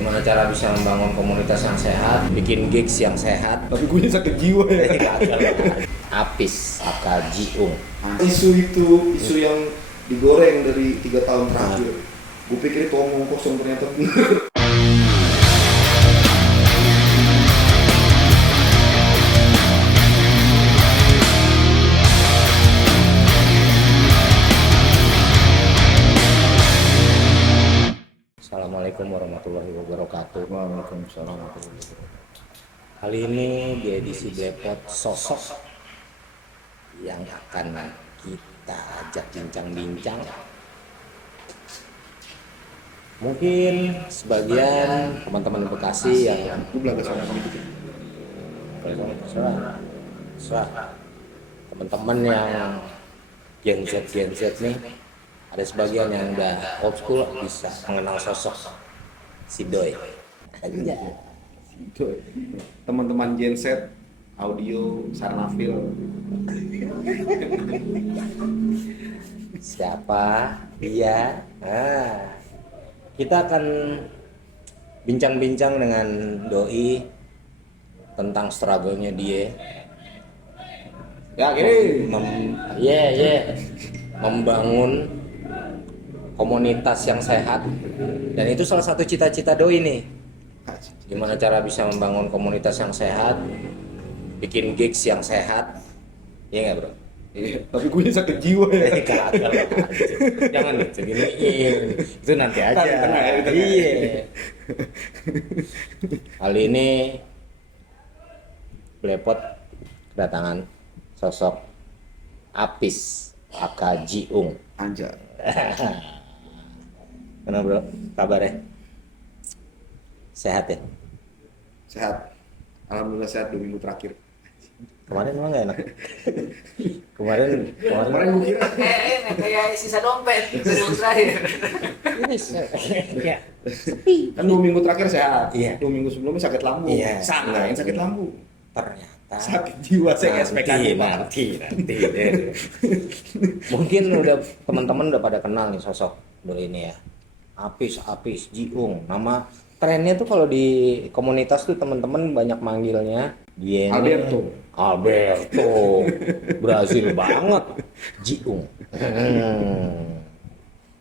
Gimana cara bisa membangun komunitas yang sehat, bikin gigs yang sehat. Tapi gue sakit jiwa ya. Apis, Jiung. Isu yang digoreng dari 3 tahun terakhir. Gue pikir itu omong kosong, ternyata bener. Assalamualaikum warahmatullahi wabarakatuh. Waalaikumsalam warahmatullahi wabarakatuh. Kali ini di edisi Blepot, sosok yang akan kita ajak bincang-bincang. Mungkin sebagian teman-teman Bekasi yang Gue belaga sana kami dikit. serah teman-teman yang Gen Z nih, ada sebagian yang udah old school bisa mengenal sosok si Doi. Aja. Teman-teman Genset, audio, Sarnafil. Siapa dia? Kita akan bincang-bincang dengan Doi tentang struggle-nya dia. Ya gini. Membangun komunitas yang sehat, dan itu salah satu cita-cita Doi nih. Gimana cara bisa membangun komunitas yang sehat, bikin gigs yang sehat, iya nggak bro? Iya, tapi gue sakit jiwa ya. Jangan diginiin, itu nanti aja. Tengah. Iya. Kali ini Blepot kedatangan sosok Apis, Jiung. Anjay. Kenapa bro? Kabarnya? Sehat ya? Sehat. Alhamdulillah sehat 2 minggu terakhir. Kemarin emang gak enak? Kemarin gue kira kayak sisa dompet minggu terakhir. ini ya. kan 2 minggu terakhir sehat. Iya. 2 minggu sebelumnya sakit lambung. Iya. Sana yang sakit lambung. Ternyata Sakit jiwa saya SPK nanti deh. Mungkin udah teman-teman udah pada kenal nih sosok Doi ini ya. Apis Jiung. Nama trennya tuh kalau di komunitas tuh teman-teman banyak manggilnya dia Alberto. Brazil banget. Jiung.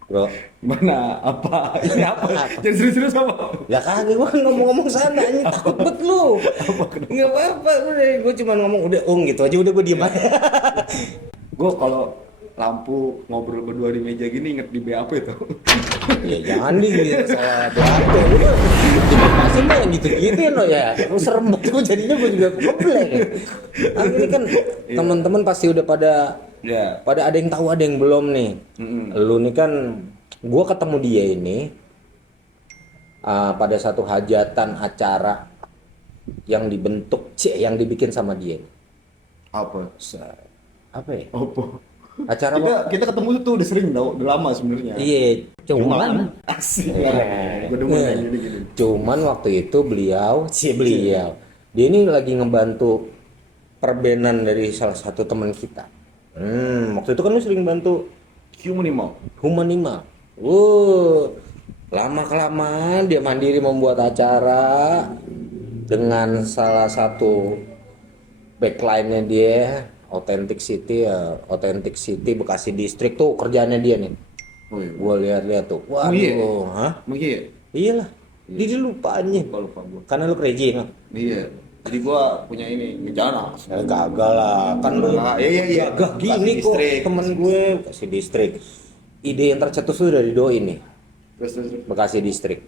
Bro, mana apa? Ini apa? Jangan serius-serius apa? ya kagak, gua kan ngomong-ngomong sana, ini takut bet lu. Nggak apa-apa, udah gua cuma ngomong udah gitu aja, udah gua diem aja. Gue kalau lampu ngobrol berdua di meja gini inget di BAP itu. Ya jangan gitu, salah BAP. Masih mah yang gitu-gitu ya, no ya. Lu serem banget gua jadinya, gua juga kebleng. Ini kan teman-teman pasti udah pada ada yang tahu, ada yang belum nih. Lu nih kan, gua ketemu dia ini pada satu hajatan acara yang yang dibikin sama dia. Apa? Apa ya? Apa? Acara Kita ketemu tuh udah sering tau, udah lama sebenarnya. Iya, cuman asik lah. Gue demen yang gini-gini. Cuman waktu itu beliau dia ini lagi ngebantu perbenan dari salah satu teman kita. Waktu itu kan lu sering bantu Humanimal. Lama kelamaan dia mandiri membuat acara dengan salah satu backline-nya dia, Authentic City Bekasi Distrik tuh kerjaannya dia nih. Gua lihat tuh. Waduh, Iyalah. Dia lupa aja. Lupa gua. Karena lu crazy kan? Iya. Jadi gua punya ini ngejana. Gagal lah. Kan lu Iya. gagah gini kok temen gue Bekasi Distrik. Ide yang tercetus tuh dari Doi nih. Terus. Bekasi Distrik.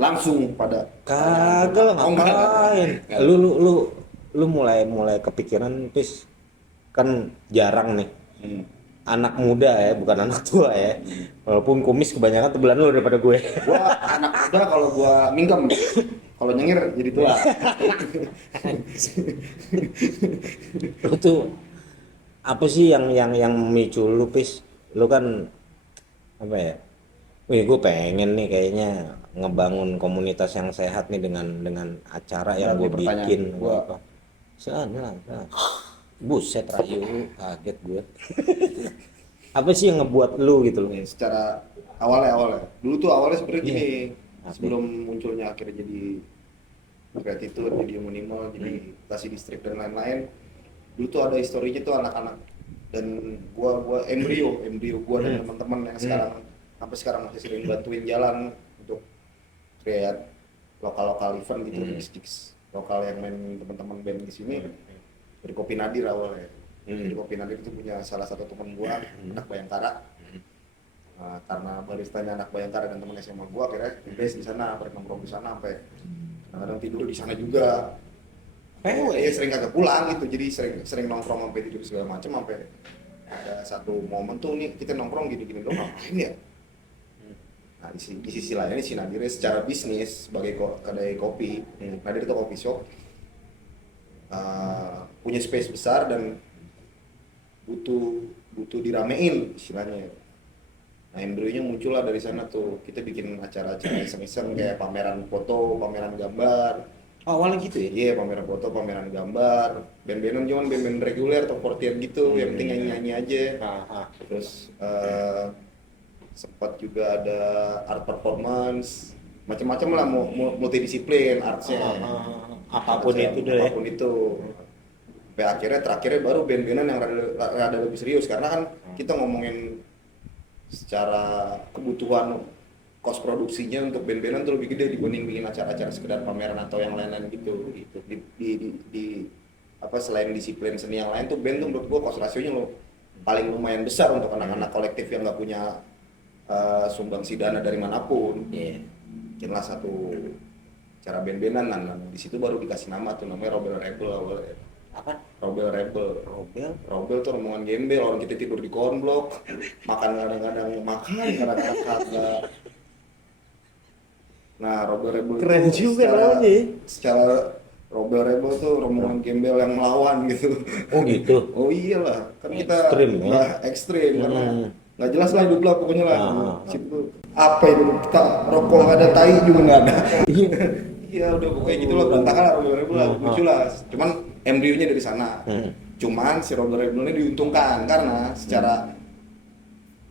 Langsung pada Kagak lah, ngapain? Lu mulai kepikiran, Pis. Kan jarang nih. Anak muda ya, bukan anak tua ya. Walaupun kumis kebanyakan tebelan lu daripada gue. gua anak muda kalau gua mingkem. Kalau nyengir jadi tua. Lu tuh apa sih yang memicu lu, Pis? Lu kan apa ya? Gue pengen nih kayaknya ngebangun komunitas yang sehat nih dengan acara yang gue bikin. Gua Sana. Buset, Rayu, kaget gue. Apa sih yang ngebuat lu gitu loh? Ya, secara awalnya dulu tuh awalnya sebenarnya Iya. gini, Apa? sebelum munculnya akhirnya jadi Gratitude, jadi Minimal, jadi Kasih Distrik dan lain-lain. Dulu tuh ada historinya tuh anak-anak dan gua embrio gua dan teman-teman yang sekarang sampai sekarang masih sering bantuin jalan untuk create lokal event gitu, gigs lokal yang main teman-teman band di sini dari Kopi Nadir awalnya. Jadi Kopi Nadir itu punya salah satu teman gua, anak Bayangkara. Nah, karena baristanya anak Bayangkara dan teman SMA gua, akhirnya base di sana, mereka nongkrong di sana sampai kadang tidur di sana juga. Ya sering kagak pulang gitu, jadi sering nongkrong sampai tidur segala macam sampai ada satu momen tuh nih kita nongkrong gini-gini dong ngapain ya? Nah di sisi lainnya si Nadir secara bisnis sebagai kedai kopi, Nadir itu coffee shop, punya space besar dan butuh diramein istilahnya. Nah embrionya muncul lah dari sana tuh, kita bikin acara-acara iseng-iseng kayak pameran foto, pameran gambar. Awalnya gitu ya? Iya, pameran foto, pameran gambar, band-bandan cuman band-band reguler atau portier gitu, yang penting nyanyi-nyanyi aja. Terus sempat juga ada art performance, macam-macam lah, multidisiplin artsnya. Apapun itu deh. Apapun itu. Sampai terakhirnya baru band-bandan yang rada lebih serius, karena kan kita ngomongin secara kebutuhan kos produksinya untuk band-bandan tuh lebih gede dibanding bikin acara-acara sekedar pameran atau yang lain-lain gitu. Di selain disiplin seni yang lain tuh band tuh menurut gua kos rasionya paling lumayan besar untuk anak-anak kolektif yang nggak punya sumbangsi dana dari manapun. Bikinlah satu cara band-bandan, nah di situ baru dikasih nama tuh, namanya Robel Rebel awalnya. Apa? Robel Rebel. Robel tuh rombongan gembel, orang kita tidur di cornblock, makan kadang-kadang kagak. Nah, Robel Rebel Keren itu juga namanya. secara Robel Rebel tuh rombongan gembel yang melawan gitu. Oh gitu. Oh iyalah, kan kita Ekstrim, ya? nggak ekstrim karena nggak jelas lah hidup lah pokoknya lah. Situ apa itu, kita rokok nggak ada, tai juga nggak ada. Iya udah pokoknya gitulah, berantakan lah Robel Rebel lah, lucu lah. Cuman embrionya dari sana. Cuman si Robel Rebel ini diuntungkan karena secara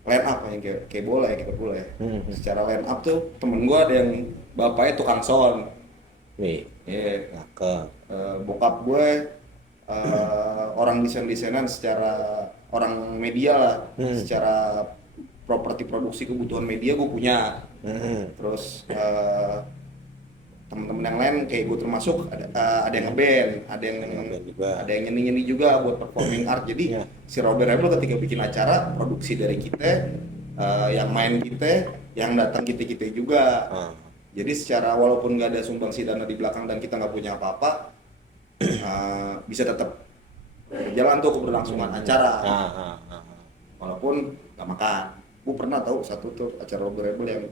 line up yang kayak bola ya, kita bola ya. Secara line up tuh temen gua ada yang bapaknya tukang sound. Nih, Cakep. Bokap gue orang desain-desainan, secara orang media lah, secara properti produksi kebutuhan media gue punya. Terus teman-teman yang lain kayak gue termasuk ada yang ngeband, ada yang nyanyi juga buat performing art. Jadi si Robert Rebel ketika bikin acara, produksi dari kita, yang main kita, yang datang kita juga. Jadi secara walaupun nggak ada sumbangsi dana di belakang dan kita nggak punya apa-apa, bisa tetap jalan tuh keberlangsungan acara. Walaupun nggak makan. Gue pernah tahu satu tuh acara Robert Rebel yang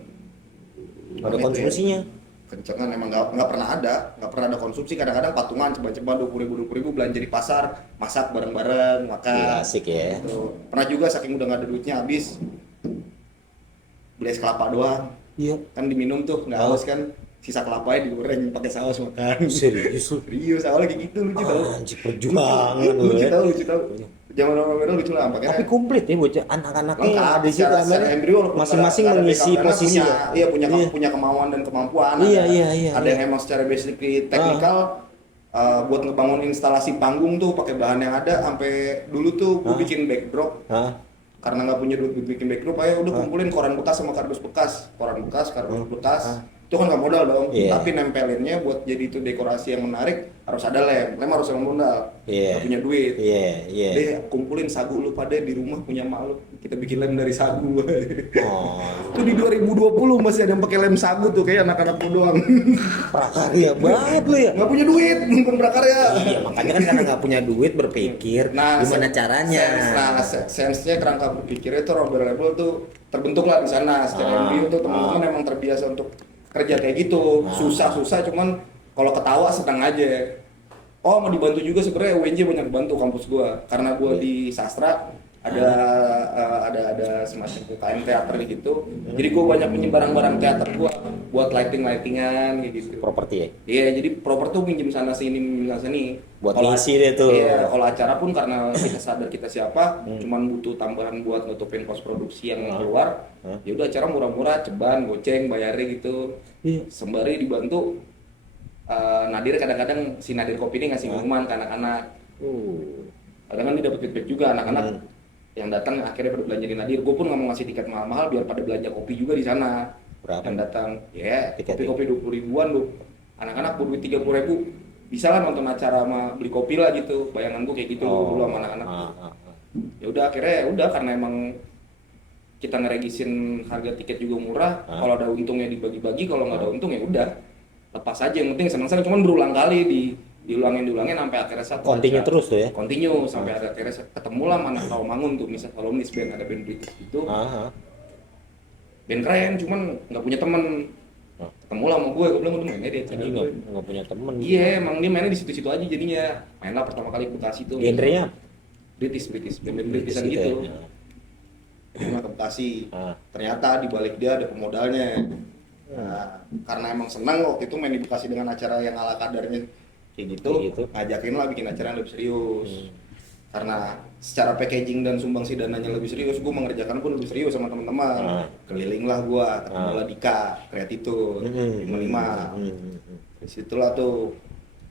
ada konsumsinya. Kencengan, emang nggak pernah ada konsumsi. Kadang-kadang patungan coba-coba 20.000 belanja di pasar, masak bareng-bareng, makan. Gila, asik ya. Gitu. Pernah juga saking udah nggak ada duitnya habis, beli es kelapa doang. Iya. Kan diminum tuh nggak haus kan, sisa kelapanya digoreng pakai saus makan. Serius lu? Serius, awalnya kayak gitu, lucu tau. Anjir, perjuangan lu ya. Lucu tau. Zaman orang lucu lah, makanya. Tapi komplit ya bocah anak-anaknya Lengkap, di situ secara embrio masing-masing mengisi posisi. Punya kemauan dan kemampuan. Iya. Ada yang emang secara basically teknikal, buat ngebangun instalasi panggung tuh pakai bahan yang ada. Sampai dulu tuh gue bikin backdrop. Karena nggak punya duit bikin backdrop, ayo udah kumpulin koran bekas sama kardus bekas. Kardus bekas. Itu kan nggak modal dong, tapi nempelinnya buat jadi itu dekorasi yang menarik harus ada lem harus yang modal, nggak punya duit. Deh kumpulin sagu lu pada di rumah punya mak lu, kita bikin lem dari sagu. Itu di 2020 masih ada yang pakai lem sagu tuh, kayak anak-anak doang. Prakarya banget lu ya. Nggak punya duit, bukan prakarya. Iya, makanya kan karena nggak punya duit berpikir gimana caranya. Sense-nya kerangka berpikirnya tuh Robert Rebel tuh terbentuk lah di sana. Secara embrio tuh teman-teman emang terbiasa untuk kerja kayak gitu, susah cuman kalau ketawa senang aja. Oh mau dibantu juga sebenarnya UNJ banyak bantu kampus gua, karena gua di sastra, ada semacam UKM teater gitu. Jadi gue banyak menyebar barang teater gue buat lightingan kayak gitu. Properti ya. Iya, jadi proper tuh minjem sana sini, minjem sana sini. Buat Kalau- ngisi deh tuh. Iya, kalau acara pun karena kita sadar kita siapa, cuman butuh tambahan buat nutupin kos produksi yang keluar. Ya udah acara murah-murah, ceban, goceng, bayarnya gitu. Iya. Sembari dibantu Nadir, kadang-kadang si Nadir Kopi ini ngasih minuman ke anak-anak. Kadang kan dia dapat feedback juga anak-anak yang datang akhirnya pada belanja di Nadir. Gue pun nggak mau ngasih tiket mahal-mahal biar pada belanja kopi juga di sana. Berapa? Yang datang, ya Tiketnya? kopi 20 ribuan lu. Anak-anak buat duit 30 ribu, bisa lah nonton acara sama beli kopi lah gitu. Bayangan gue kayak gitu dulu sama anak-anak. Ya udah akhirnya ya udah karena emang kita ngeregisin harga tiket juga murah. Kalau ada untungnya dibagi-bagi, kalau nggak ada untung ya udah lepas aja. Yang penting senang-senang, cuman berulang kali diulangin sampai akhirnya satu Continue acara. terus tuh ya? Continue sampai akhirnya ketemu lah mana Rawamangun tuh, misal kalau Miss Band, ada band British gitu. Band keren, cuman nggak punya temen. Ketemu lah sama gue bilang udah mainnya di acara Jadi gue. nggak punya temen. Iya, emang dia mainnya di situ-situ aja jadinya. Main lah pertama kali ke Bekasi tuh. Genrenya British, band Britishan gitu. Dia ke Bekasi. Ternyata di balik dia ada pemodalnya. Nah, karena emang senang waktu itu main di Bekasi dengan acara yang ala kadarnya kayak gitu, ngajakin lah bikin acara yang lebih serius. Karena secara packaging dan sumbangsi dananya lebih serius, gue mengerjakan pun lebih serius sama teman-teman. Keliling lah gue, ketemu lah Dika, Kreatitur, 55. Disitulah tuh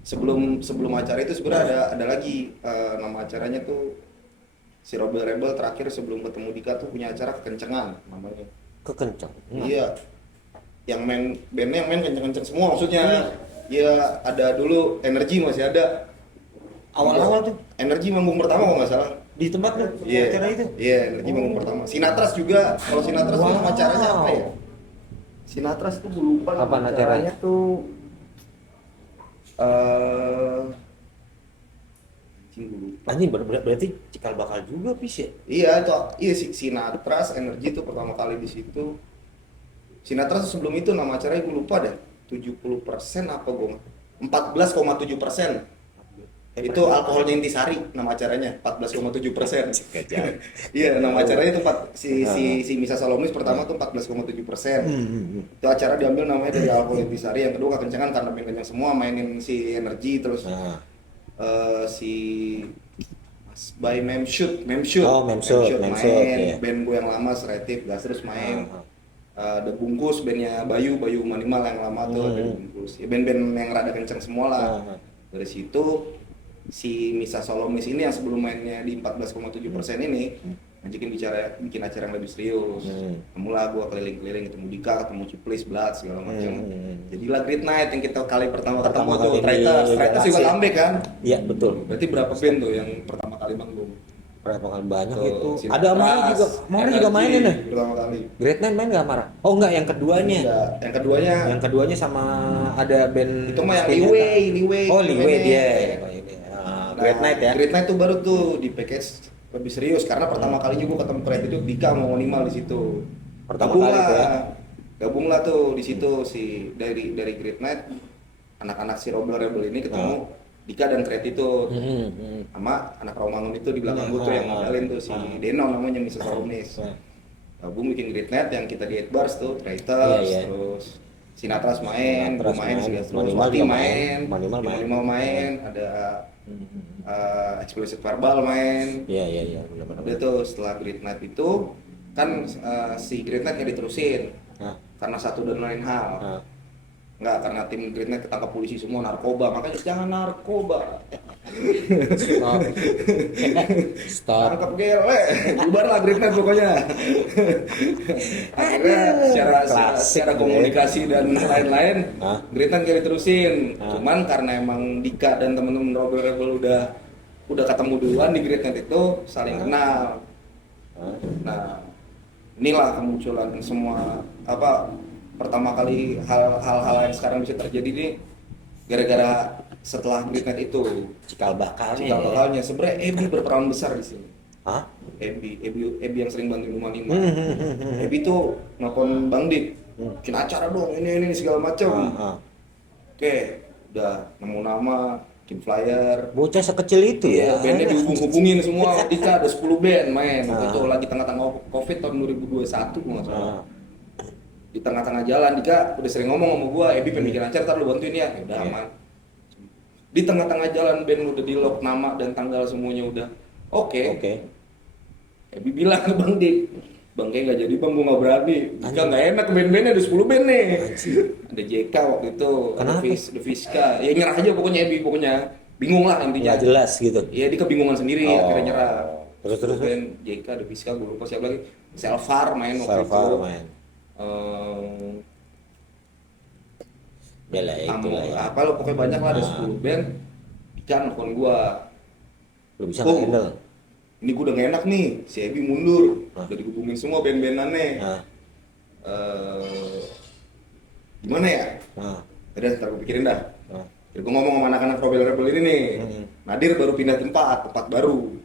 sebelum acara itu sebenarnya ada lagi nama acaranya tuh si Rebel terakhir sebelum ketemu Dika tuh punya acara Kekencengan namanya. Kekencang. Iya. Yang main bandnya yang main kenceng-kenceng semua maksudnya. Iya, ada dulu Energi masih ada. Awal-awal tuh Energi manggung pertama kalau nggak salah. di tempat tuh acara itu. Iya, Energi manggung pertama. Sinatras juga. Kalau Sinatras tuh nama acaranya apa ya? Sinatras tuh gue lupa. Kapan nama acaranya? tuh Anjing berarti cikal bakal juga pis ya. Iya itu, iya Sinatras Energi tuh pertama kali di situ. Sinatras sebelum itu nama acaranya gue lupa deh. 70% apa gue? 14,7%. Itu alkoholnya intisari nama acaranya 14,7%. Iya, nama acaranya itu si Misa Salomis pertama tuh 14,7%. Itu acara diambil namanya dari alkohol intisari, yang kedua kekencangan karena main kencang semua, mainin si Energi terus si Mas by Memshoot main okay. Band gue yang lama Seretif Gas terus main. Ada Bungkus bandnya Bayu Manimal yang lama tuh ada Bungkus. Ya band-band yang rada kencang semua lah. Dari situ si Misa Solomis ini yang sebelum mainnya di 14,7% ini ngajakin bikin acara yang lebih serius. Ketemulah gua keliling-keliling, ketemu Dika, ketemu Ciplis, Blood segala macam. Jadilah Great Night yang kita kali pertama ketemu tuh. Traitors juga comeback kan? Iya betul. Berarti berapa band tuh yang pertama kali manggung? Berapa kali banyak Tuh, itu. Sinatras, Ada Amara juga mainin ya. Pertama kali. Great Night main nggak Amara? Oh enggak, yang keduanya. Enggak, yang keduanya sama ada band. itu mah yang Liway. Oh Liway dia. Great Nah, Night ya. Great Night tuh baru tuh di package lebih serius karena pertama kalinya gua ketemu Kreatif itu Dika mau Minimal di situ. Pertama kali tuh ya. Gabunglah tuh di situ si dari Great Night anak-anak si Rebel ini ketemu Dika dan Kreatif tuh. Sama anak Rawamangun itu di belakang gua tuh yang modalin tuh si Deno namanya Mr. Sarunis. Gabung bikin Great Night yang kita di 8 Bars tuh, Traitors, terus Sinatras main, gua main, terus Wati main, Manimal main, ada Explicit Verbal main. Iya. Udah tuh setelah Great Night itu kan si Great Night nggak diterusin karena satu dan lain hal. Nggak, karena tim Great Night ketangkap polisi semua narkoba, makanya jangan narkoba. Stop. Tangkap gele, bubar lah Great Night pokoknya. Akhirnya secara komunikasi dan lain-lain, Great Night nggak diterusin. Cuman karena emang Dika dan temen-temen Rebel udah ketemu duluan di Great Night itu, saling kenal. Nah, inilah kemunculan semua pertama kali hal-hal yang sekarang bisa terjadi nih gara-gara setelah Great Night itu cikal bakalnya sebenarnya Ebi berperan besar di sini. Ebi yang sering bantuin rumah Nima. Ebi tuh nelfon Bang Dik, bikin acara dong ini segala macam. Oke, udah nemu nama, bikin flyer. Bocah sekecil itu ya. Bandnya dihubung-hubungin semua. Dika ada 10 band main. Itu lagi tengah-tengah Covid tahun 2021 kalau nggak salah. Ah. Di tengah-tengah jalan Dika udah sering ngomong sama gua, Ebi pengen bikin acara, ntar lu bantuin ya. Udah aman. Di tengah-tengah jalan band udah di lock nama dan tanggal semuanya udah oke. Ebi bilang ke Bang Dik, Bang kayak nggak jadi Bang, gua nggak berani. Dika nggak enak ke band-bandnya ada 10 band nih. Ada JK waktu itu, ada Kenapa? The Fiska. Ya nyerah aja pokoknya Ebi, pokoknya bingung lah intinya. Nggak jelas gitu. Iya dia kebingungan sendiri akhirnya nyerah. Terus. Band JK, The Fiska, gue lupa siapa lagi. Selvar main waktu Salvar itu. main. Eh, Ya lah itu lah ya. apa lo pokoknya banyak lah ada 10 band. Dika nelfon gua. Lu bisa Oh. handle. Ini gue udah gak enak nih, si Ebi mundur. Hah? Udah dihubungin semua band-bandannya. Nah, Gimana ya? Udah ntar gue pikirin dah. nah. Jadi gue ngomong sama anak-anak rebel-rebel ini nih. Nadir baru pindah tempat baru.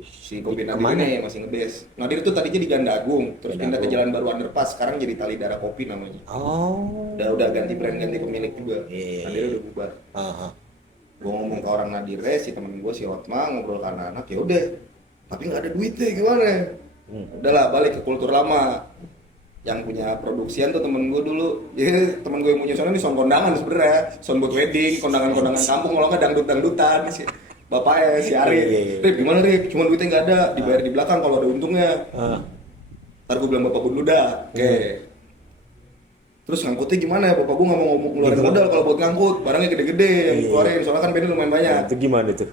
Si Kopi Nadir Kemana? ini masih ngebes. Nadir itu tadinya di Gandagung, terus pindah ke Gandagung. Jalan Baru Underpass, sekarang jadi Tali Darah Kopi namanya. Oh. Udah ganti brand, ganti pemilik juga. Iya. Nadir udah bubar. Aha. Gue ngomong ke orang Nadir, si temen gue si Hotma ngobrol ke anak-anak, ya udah. Tapi nggak ada duitnya gimana? Udahlah balik ke kultur lama. Yang punya produksian tuh temen gue dulu, ya temen gue yang punya sound ini sound kondangan sebenarnya, sound buat wedding, kondangan-kondangan kampung, kalau nggak dangdut-dangdutan. Bapaknya si Ari, Iya. Rip gimana Rip? Cuman duitnya nggak ada, dibayar di belakang kalau ada untungnya. Ntar gue bilang bapak gue dulu dah, oke. Terus ngangkutnya gimana ya? Bapak gue nggak mau ngeluarin modal kalau buat ngangkut, barangnya gede-gede yang dikeluarin, soalnya kan bandnya lumayan banyak. Itu gimana tuh?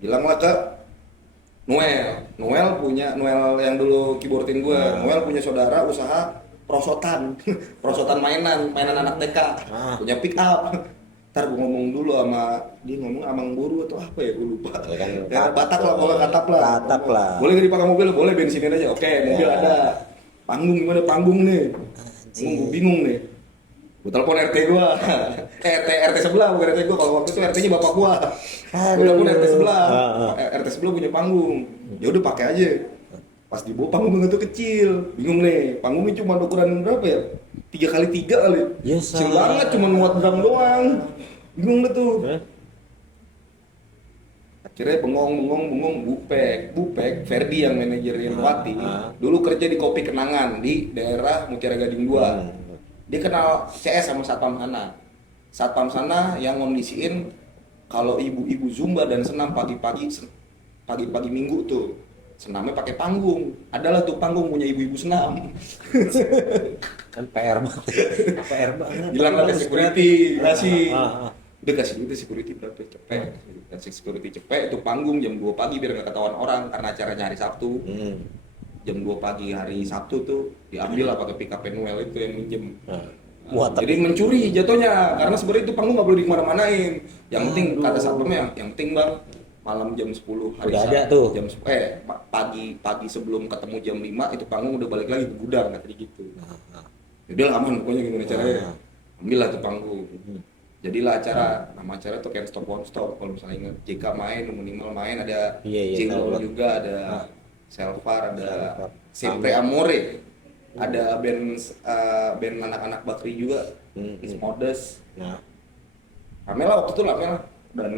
Bilang lah ke Noel yang dulu keyboardin gue. Noel punya saudara usaha prosotan, prosotan mainan anak TK, punya pick up. Ntar gue ngomong dulu sama dia, ngomong amang buru atau apa ya, gue lupa. Ya kan, Ya, Batak lah, kalau Katap lah. Katap lah. Boleh nggak dipakai mobil? Boleh, bensinin aja. Oke, mobil ada. Panggung gimana? Panggung nih. Gue bingung nih. Gue telepon RT gue. RT sebelah bukan RT gue. Kalau waktu itu RT-nya bapak gue. Gue telepon RT sebelah. RT sebelah punya panggung. Ya udah pakai aja. Pas dibawa panggungnya tuh kecil, bingung nih. Panggungnya cuma ukuran berapa ya? 3x3 kali. Yes, Kecil banget, cuma muat drum doang. Bingung deh tuh. Akhirnya bengong Bupek Ferdi yang manajerin Wati. Dulu kerja di Kopi Kenangan di daerah Mutiara Gading 2. Dia kenal CS sama satpam sana. Satpam sana yang ngondisiin kalau ibu-ibu zumba dan senam pagi-pagi minggu tuh. Senamnya pakai panggung. Adalah tuh panggung punya ibu-ibu senam. Kan PR banget. PR banget. Bilang ke security, kasih. Ah. Udah kasih duit security berapa cepet. Kasih security cepet itu panggung jam 2 pagi biar nggak ketahuan orang karena acaranya hari Sabtu. Jam 2 pagi hari Sabtu tuh diambil lah pakai pickup Noel itu yang minjem. Jadi mencuri jatuhnya karena sebenarnya itu panggung nggak boleh dikemana-manain. Yang penting kata satpamnya yang penting bang malam jam 10 hari udah Sabtu. ada tuh. Jam pagi sebelum ketemu jam 5 itu panggung udah balik lagi ke gudang katanya gitu. Udah lah aman pokoknya gimana caranya. Ambil lah tuh panggung. Jadilah acara, nama acara tuh Can't Stop Won't Stop. Kalau misalnya ingat JK main, minimal main, ada Jingle tahu. juga, ada Selvar, ada Sempre Amore, ada band anak-anak Bakri juga, Is Modest. Rame lah waktu itu rame lah. Dan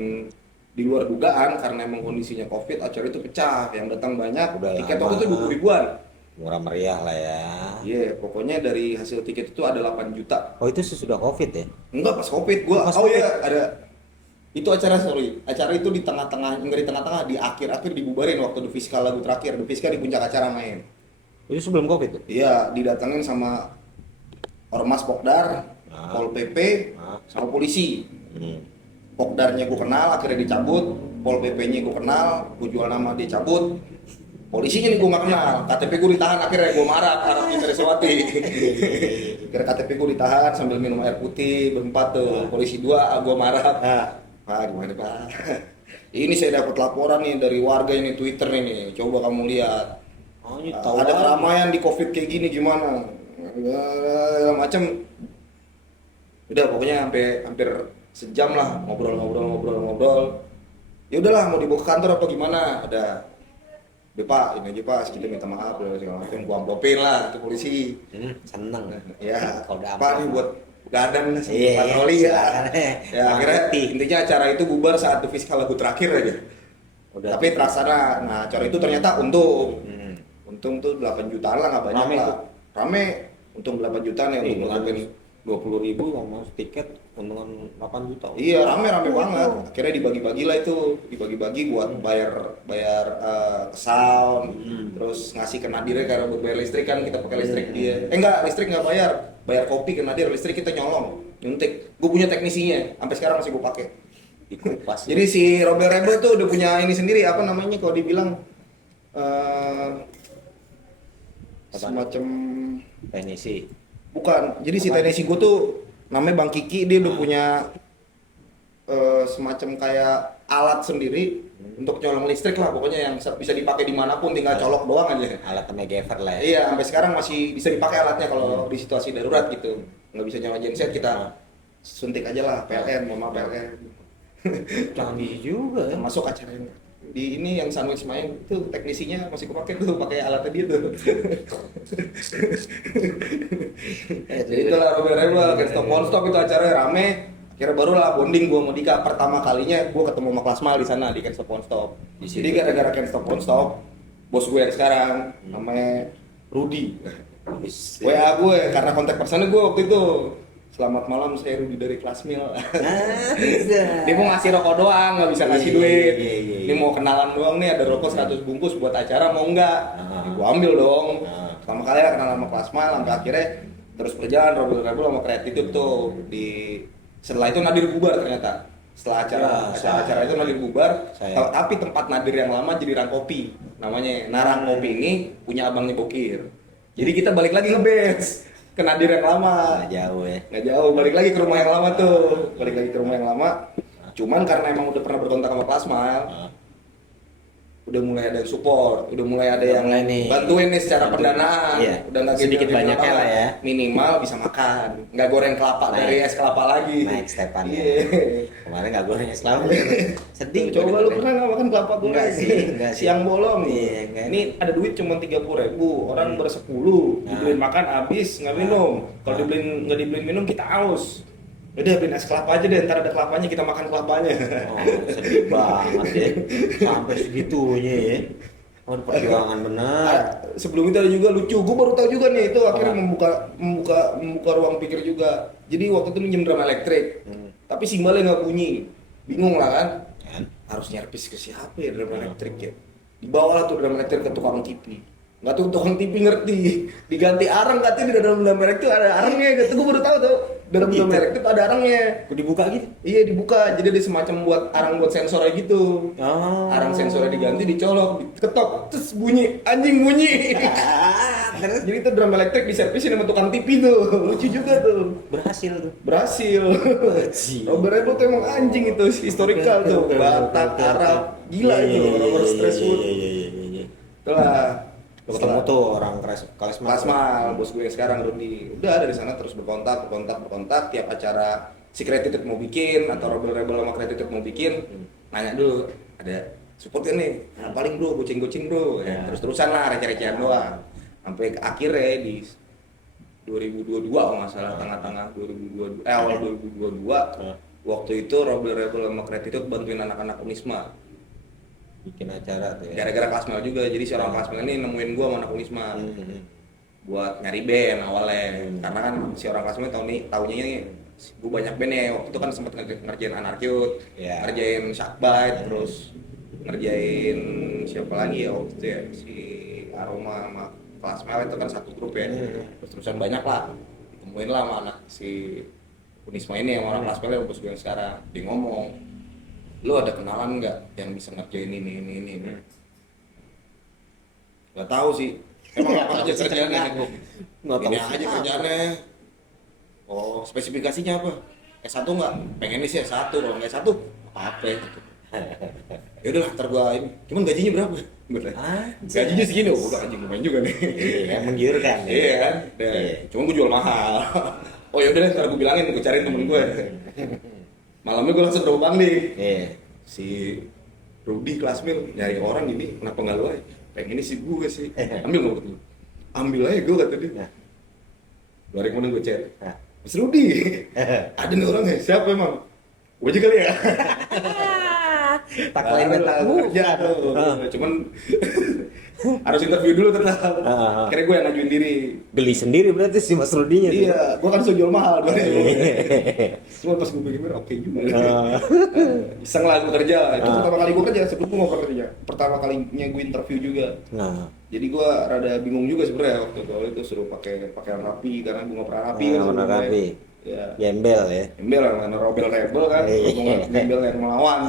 di luar dugaan karena emang kondisinya Covid, acara itu pecah, yang datang banyak. Udah Tiket lama. waktu itu 20 ribuan. Murah meriah lah ya. Iya, pokoknya dari hasil tiket itu ada 8 juta. Oh itu sesudah Covid ya? Enggak, pas Covid gua. Pas Oh Covid. iya, ada itu acara itu di tengah-tengah, enggak di tengah-tengah, di akhir-akhir dibubarin waktu The Fiska lagu terakhir. The Fiska di puncak acara main. Itu sebelum Covid tuh? Iya, didatengin sama Ormas Pokdar, Pol PP, sama polisi. Pokdarnya gue kenal, akhirnya dicabut. Pol PP-nya gue kenal, gue jual nama dia cabut. Polisinya nih gue gak kenal, KTP gue ditahan, akhirnya gue marah, harapnya Teresawati. Akhirnya KTP gue ditahan sambil minum air putih, berempat tuh, polisi 2, gue marah. Pak, gimana Pak? Ini saya dapat laporan nih dari warga ini, Twitter nih, coba kamu lihat. Ada keramaian di Covid kayak gini gimana? Macam. Udah pokoknya hampir sejam lah ngobrol. Ya udahlah mau dibawa ke kantor apa gimana? Ada. Udah Pak, ini aja Pak, kita minta maaf segala macam, gua amplopin lah ke polisi. Seneng. Ya, Kalau udah Pak nih buat begadang Iya, iya, patroli ya. silakan, Ya akhirnya ngerti. intinya acara itu bubar saat The Physical lagu terakhir aja. Udah. Tapi terlaksana. Nah, acara itu ternyata untung. Hmm. Untung tuh 8 jutaan lah, nggak banyak Rame lah. tuh. Untung 8 jutaan ya untuk nutupin. 20.000 sama tiket untungan 8 juta. Iya, rame banget. Akhirnya dibagi-bagi lah itu, dibagi-bagi buat bayar sound, terus ngasih ke Nadirnya karena buat bayar listrik kan kita pakai listrik dia. Enggak, listrik nggak bayar kopi ke Nadir, listrik kita nyuntik. Gue punya teknisinya, sampai sekarang masih gue pakai. Dikupas. Jadi si Robel Rebel tuh udah punya ini sendiri, apa namanya kalau dibilang semacam teknisi. bukan. Jadi si teknisi gue tuh namanya Bang Kiki, dia udah punya semacam kayak alat sendiri untuk nyolong listrik lah, pokoknya yang bisa dipakai dimanapun, tinggal colok doang aja. Alat MacGyver lah ya. Iya, sampai sekarang masih bisa dipakai alatnya kalau di situasi darurat gitu. Nggak bisa nyala genset, kita suntik aja lah PLN, mama PLN. Canggih juga ya. Masuk acaranya. Di ini yang sandwich main itu teknisinya masih kepake tuh, pakai alatnya dia tuh. Jadi itulah Robel Rebel, Can't Stop Won't Stop itu acaranya rame. Akhirnya barulah bonding gua sama Dika. Pertama kalinya gua ketemu sama Klasmal di sana di Can't Stop Won't Stop. Jadi gara-gara Can't Stop Won't Stop, bos gue yang sekarang namanya Rudy. WA gue karena kontak personnya gue waktu itu. Selamat malam, saya Rudy dari Klasmil. Dia mau ngasih rokok doang, nggak bisa ngasih duit. Dia mau kenalan doang nih, ada rokok 100 bungkus buat acara, mau nggak? Ya, gue ambil dong. Pertama kali lah kenalan sama Klasmal, sampai akhirnya terus berjalan Robel Rebel sama Kreatif tuh. Setelah itu Nadir bubar ternyata. Setelah acara itu Nadir bubar, tapi tempat Nadir yang lama jadi Rang Kopi. Namanya Narang Kopi ini punya abangnya Bokir. Jadi kita balik lagi nge-base ke Nadir yang lama. Nggak jauh ya. Nggak jauh, balik lagi ke rumah yang lama tuh. Balik lagi ke rumah yang lama. Cuman karena emang udah pernah berkontak sama Plasmal, udah mulai ada yang support, udah mulai ada yang mulai nih bantuin nih secara pendanaan. Iya. Udah nggak Sedikit gede-gede banyaknya banget. lah ya. Minimal bisa makan, nggak goreng kelapa dari es kelapa lagi. Naik stepan ya. Iya. Kemarin nggak goreng selama. Sedih. Coba lu pernah nggak makan kelapa goreng? Enggak sih. Siang bolong. Iya, enggak. Ini ada duit cuma 30.000, orang bersepuluh, dibeliin makan habis nggak minum. Kalau nggak dibeliin minum kita haus. Udah beliin es kelapa aja deh, ntar ada kelapanya kita makan kelapanya. Oh, sedih banget ya. Sampai segitunya ya. Oh, perjuangan benar. Sebelum itu ada juga lucu, gue baru tahu juga nih itu akhirnya membuka ruang pikir juga. Jadi waktu itu minjem drum elektrik, tapi simbalnya nggak bunyi, bingung lah kan? Harus nyervis ke siapa ya drum elektrik ya? Dibawa lah tuh drum elektrik ke tukang TV. Nggak tuh tukang TV ngerti, diganti arang katanya di dalam drum elektrik ada arangnya gitu. Gue baru tahu tuh dalam drum elektrik ada arangnya. Kok dibuka gitu? Iya dibuka, jadi ada semacam buat arang buat sensornya gitu. Oh. Arang sensornya diganti, dicolok, diketok, terus bunyi, anjing bunyi. Terus Jadi itu drum elektrik diservisin sama tukang TV tuh, lucu juga tuh. berhasil tuh. Berhasil. Robel Rebel tuh emang anjing itu, historical tuh, Batak, Arab, gila itu, orang Stresswood. Iya. Itulah. Lu ketemu tuh orang Klasmal, bos gue yang sekarang Rudy. Udah dari sana terus berkontak, tiap acara si Kreatif mau bikin atau Robel Rebel sama Kreatif mau bikin, nanya dulu, ada support kan nih? Nah, paling bro, goceng bro. Ya, terus-terusan lah, receh-recehan doang. Sampai akhirnya di 2022 kalau nggak salah, tengah-tengah 2022, awal 2022, waktu itu Robel Rebel sama Kreatif bantuin anak-anak Unisma. Bikin acara tuh ya. Gara-gara Klasmel juga, jadi si orang Klasmel ini nemuin gua sama anak Unisma buat nyari band awalnya. Karena kan si orang Klasmel taunya ini gua banyak band ya, waktu itu kan sempat ngerjain Anarcute, ngerjain Shockbite, terus ngerjain siapa lagi ya waktu itu ya, si Aroma sama Klasmel itu kan satu grup ya. Terus-terusan banyak lah, ditemuin lah sama anak si Unisma ini yang orang Klasmel yang bos gue yang sekarang. Dia ngomong, lu ada kenalan nggak yang bisa ngerjain ini? Nggak tahu sih. Emang apa aja kerjaannya? Ini aja kerjaannya. Oh, spesifikasinya apa? S1 nggak? Pengennya sih S1, kalau nggak S1 apa gitu. Ya udah, ntar gua ini. Cuman gajinya berapa? Gajinya segini, oh, udah anjing lumayan juga nih. Iya, menggiurkan. Iya kan? Cuman gua jual mahal. Oh ya udah, ntar gua bilangin, gua cariin temen gue. Malamnya gue langsung terbang nih. Si Rudy Klasmil nyari orang ini, kenapa nggak lu aja? Pengen ini si gue sih. Ambil nggak betul? Ambil aja gue kata dia. Dua hari kemudian gue chat. Mas Rudi, ada nih orangnya, siapa emang? Gue aja kali ya. Tak lain dan tak bukan. kerja tuh. Cuman harus interview dulu tetap. Akhirnya gue yang ngajuin diri. Geli sendiri berarti si Mas Rudinya tuh. Iya, gue kan sudah jual mahal. Cuma pas gue pikir oke juga. Iseng lah gue kerja. Itu pertama kali gue kerja, sebelum gue mau kerja. Pertama kalinya gue interview juga. Nah, Jadi gue rada bingung juga sebenarnya waktu itu suruh pakai pakaian rapi karena gue nggak pernah rapi kan. warna sebelumnya. rapi. Ya. Gembel ya. Gembel lah, mana rebel kan, gembel yang melawan.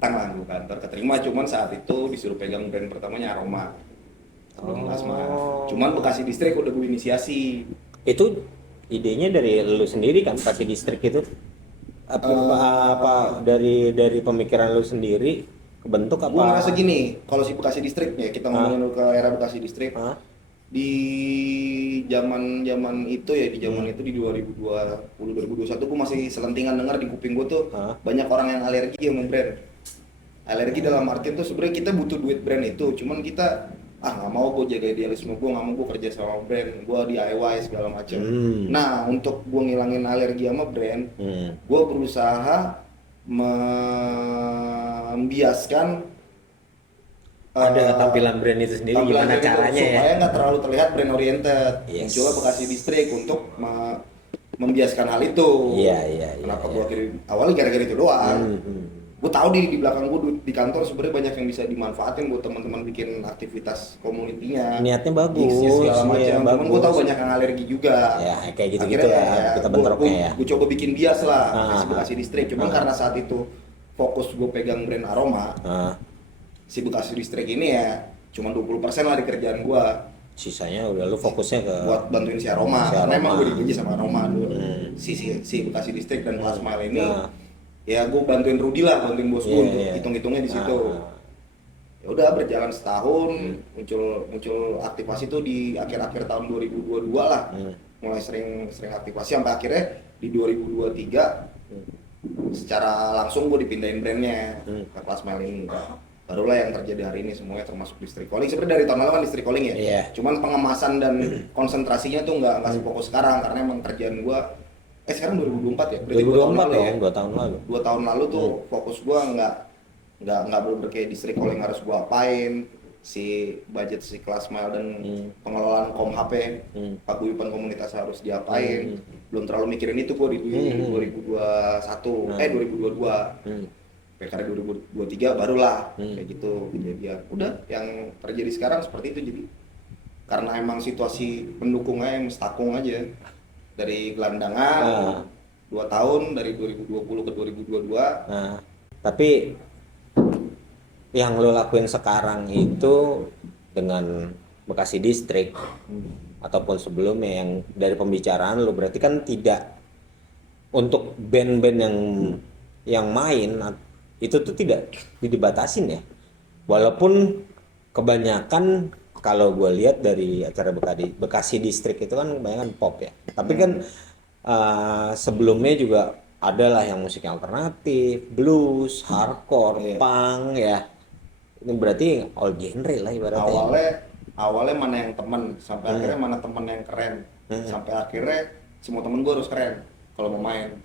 Tang lah gue kantor keterima, cuman saat itu disuruh pegang brand pertamanya Aroma. Plasma. Cuman Bekasi Distrik udah gue inisiasi. Itu idenya dari lu sendiri kan Bekasi Distrik itu? Apa dari pemikiran lu sendiri kebentuk apa? Gue ngerasa gini, kalau si Bekasi Distrik ya kita ngomongin ke era Bekasi Distrik. Di zaman itu ya, di zaman itu di 2020 2021 gue masih selentingan dengar di kuping gue tuh banyak orang yang alergi sama brand. Alergi dalam artian tuh sebenarnya kita butuh duit brand itu, cuman kita nggak mau, gue jaga idealisme gue, nggak mau gue kerja sama brand, gue DIY segala macam. Nah untuk gue ngilangin alergi sama brand, gue berusaha membiaskan ada tampilan brand itu sendiri, gimana caranya ya? Supaya nggak terlalu terlihat brand oriented. Yes. Muncullah Bekasi Distrik untuk membiaskan hal itu. Iya. Kenapa gue akhirnya awalnya gara-gara itu doang. Gue tahu di belakang gue di kantor sebenarnya banyak yang bisa dimanfaatin buat teman-teman bikin aktivitas komunitinya. Niatnya bagus, segala macam. ya, Cuman gue tahu banyak yang alergi juga. Ya kayak gitu-gitu lah, kita bentroknya ya. Gue coba bikin bias lah Bekasi Distrik. Cuman karena saat itu fokus gue pegang brand Aroma. Si Bekasi Distrik ini ya cuma 20% lah di kerjaan gua. Sisanya udah lu fokusnya ke buat bantuin si Aroma. Karena emang gua digaji sama Aroma dulu. Si Bekasi Distrik dan Plasma ini ya gua bantuin Rudi lah, bantuin bos gua untuk hitung-hitungnya di situ. Ya udah berjalan setahun, muncul aktivasi tuh di akhir-akhir tahun 2022 lah. Mulai sering aktivasi sampai akhirnya di 2023 secara langsung gua dipindahin brandnya ke Plasma ini. Barulah yang terjadi hari ini semuanya termasuk distrik calling. Sebenarnya dari tahun lalu kan distrik calling ya. Cuman pengemasan dan konsentrasinya tuh nggak sefokus sekarang karena emang kerjaan gua sekarang 2024 ya. 2024 ya, 2 tahun lalu. 2 tahun lalu tuh fokus gua nggak bener kayak distrik calling harus gua apain, si budget si kelas mile dan pengelolaan kom HP, paguyuban komunitas harus diapain. Belum terlalu mikirin itu gua di 2022. PKR 2023 barulah kayak gitu kejadian. Udah yang terjadi sekarang seperti itu, jadi karena emang situasi pendukungnya yang stakung aja dari gelandangan 2 tahun dari 2020 ke 2022. Tapi yang lo lakuin sekarang itu dengan Bekasi Distrik ataupun sebelumnya yang dari pembicaraan lo berarti kan tidak untuk band-band yang main itu tuh tidak dibatasin ya, walaupun kebanyakan kalau gue lihat dari acara Bekasi Distrik itu kan kebanyakan pop ya, tapi kan sebelumnya juga adalah yang musiknya alternatif, blues, hardcore, punk ya, ini berarti all genre lah ibaratnya. Awalnya mana yang temen sampai akhirnya mana temen yang keren, sampai akhirnya semua temen gue harus keren kalau mau main.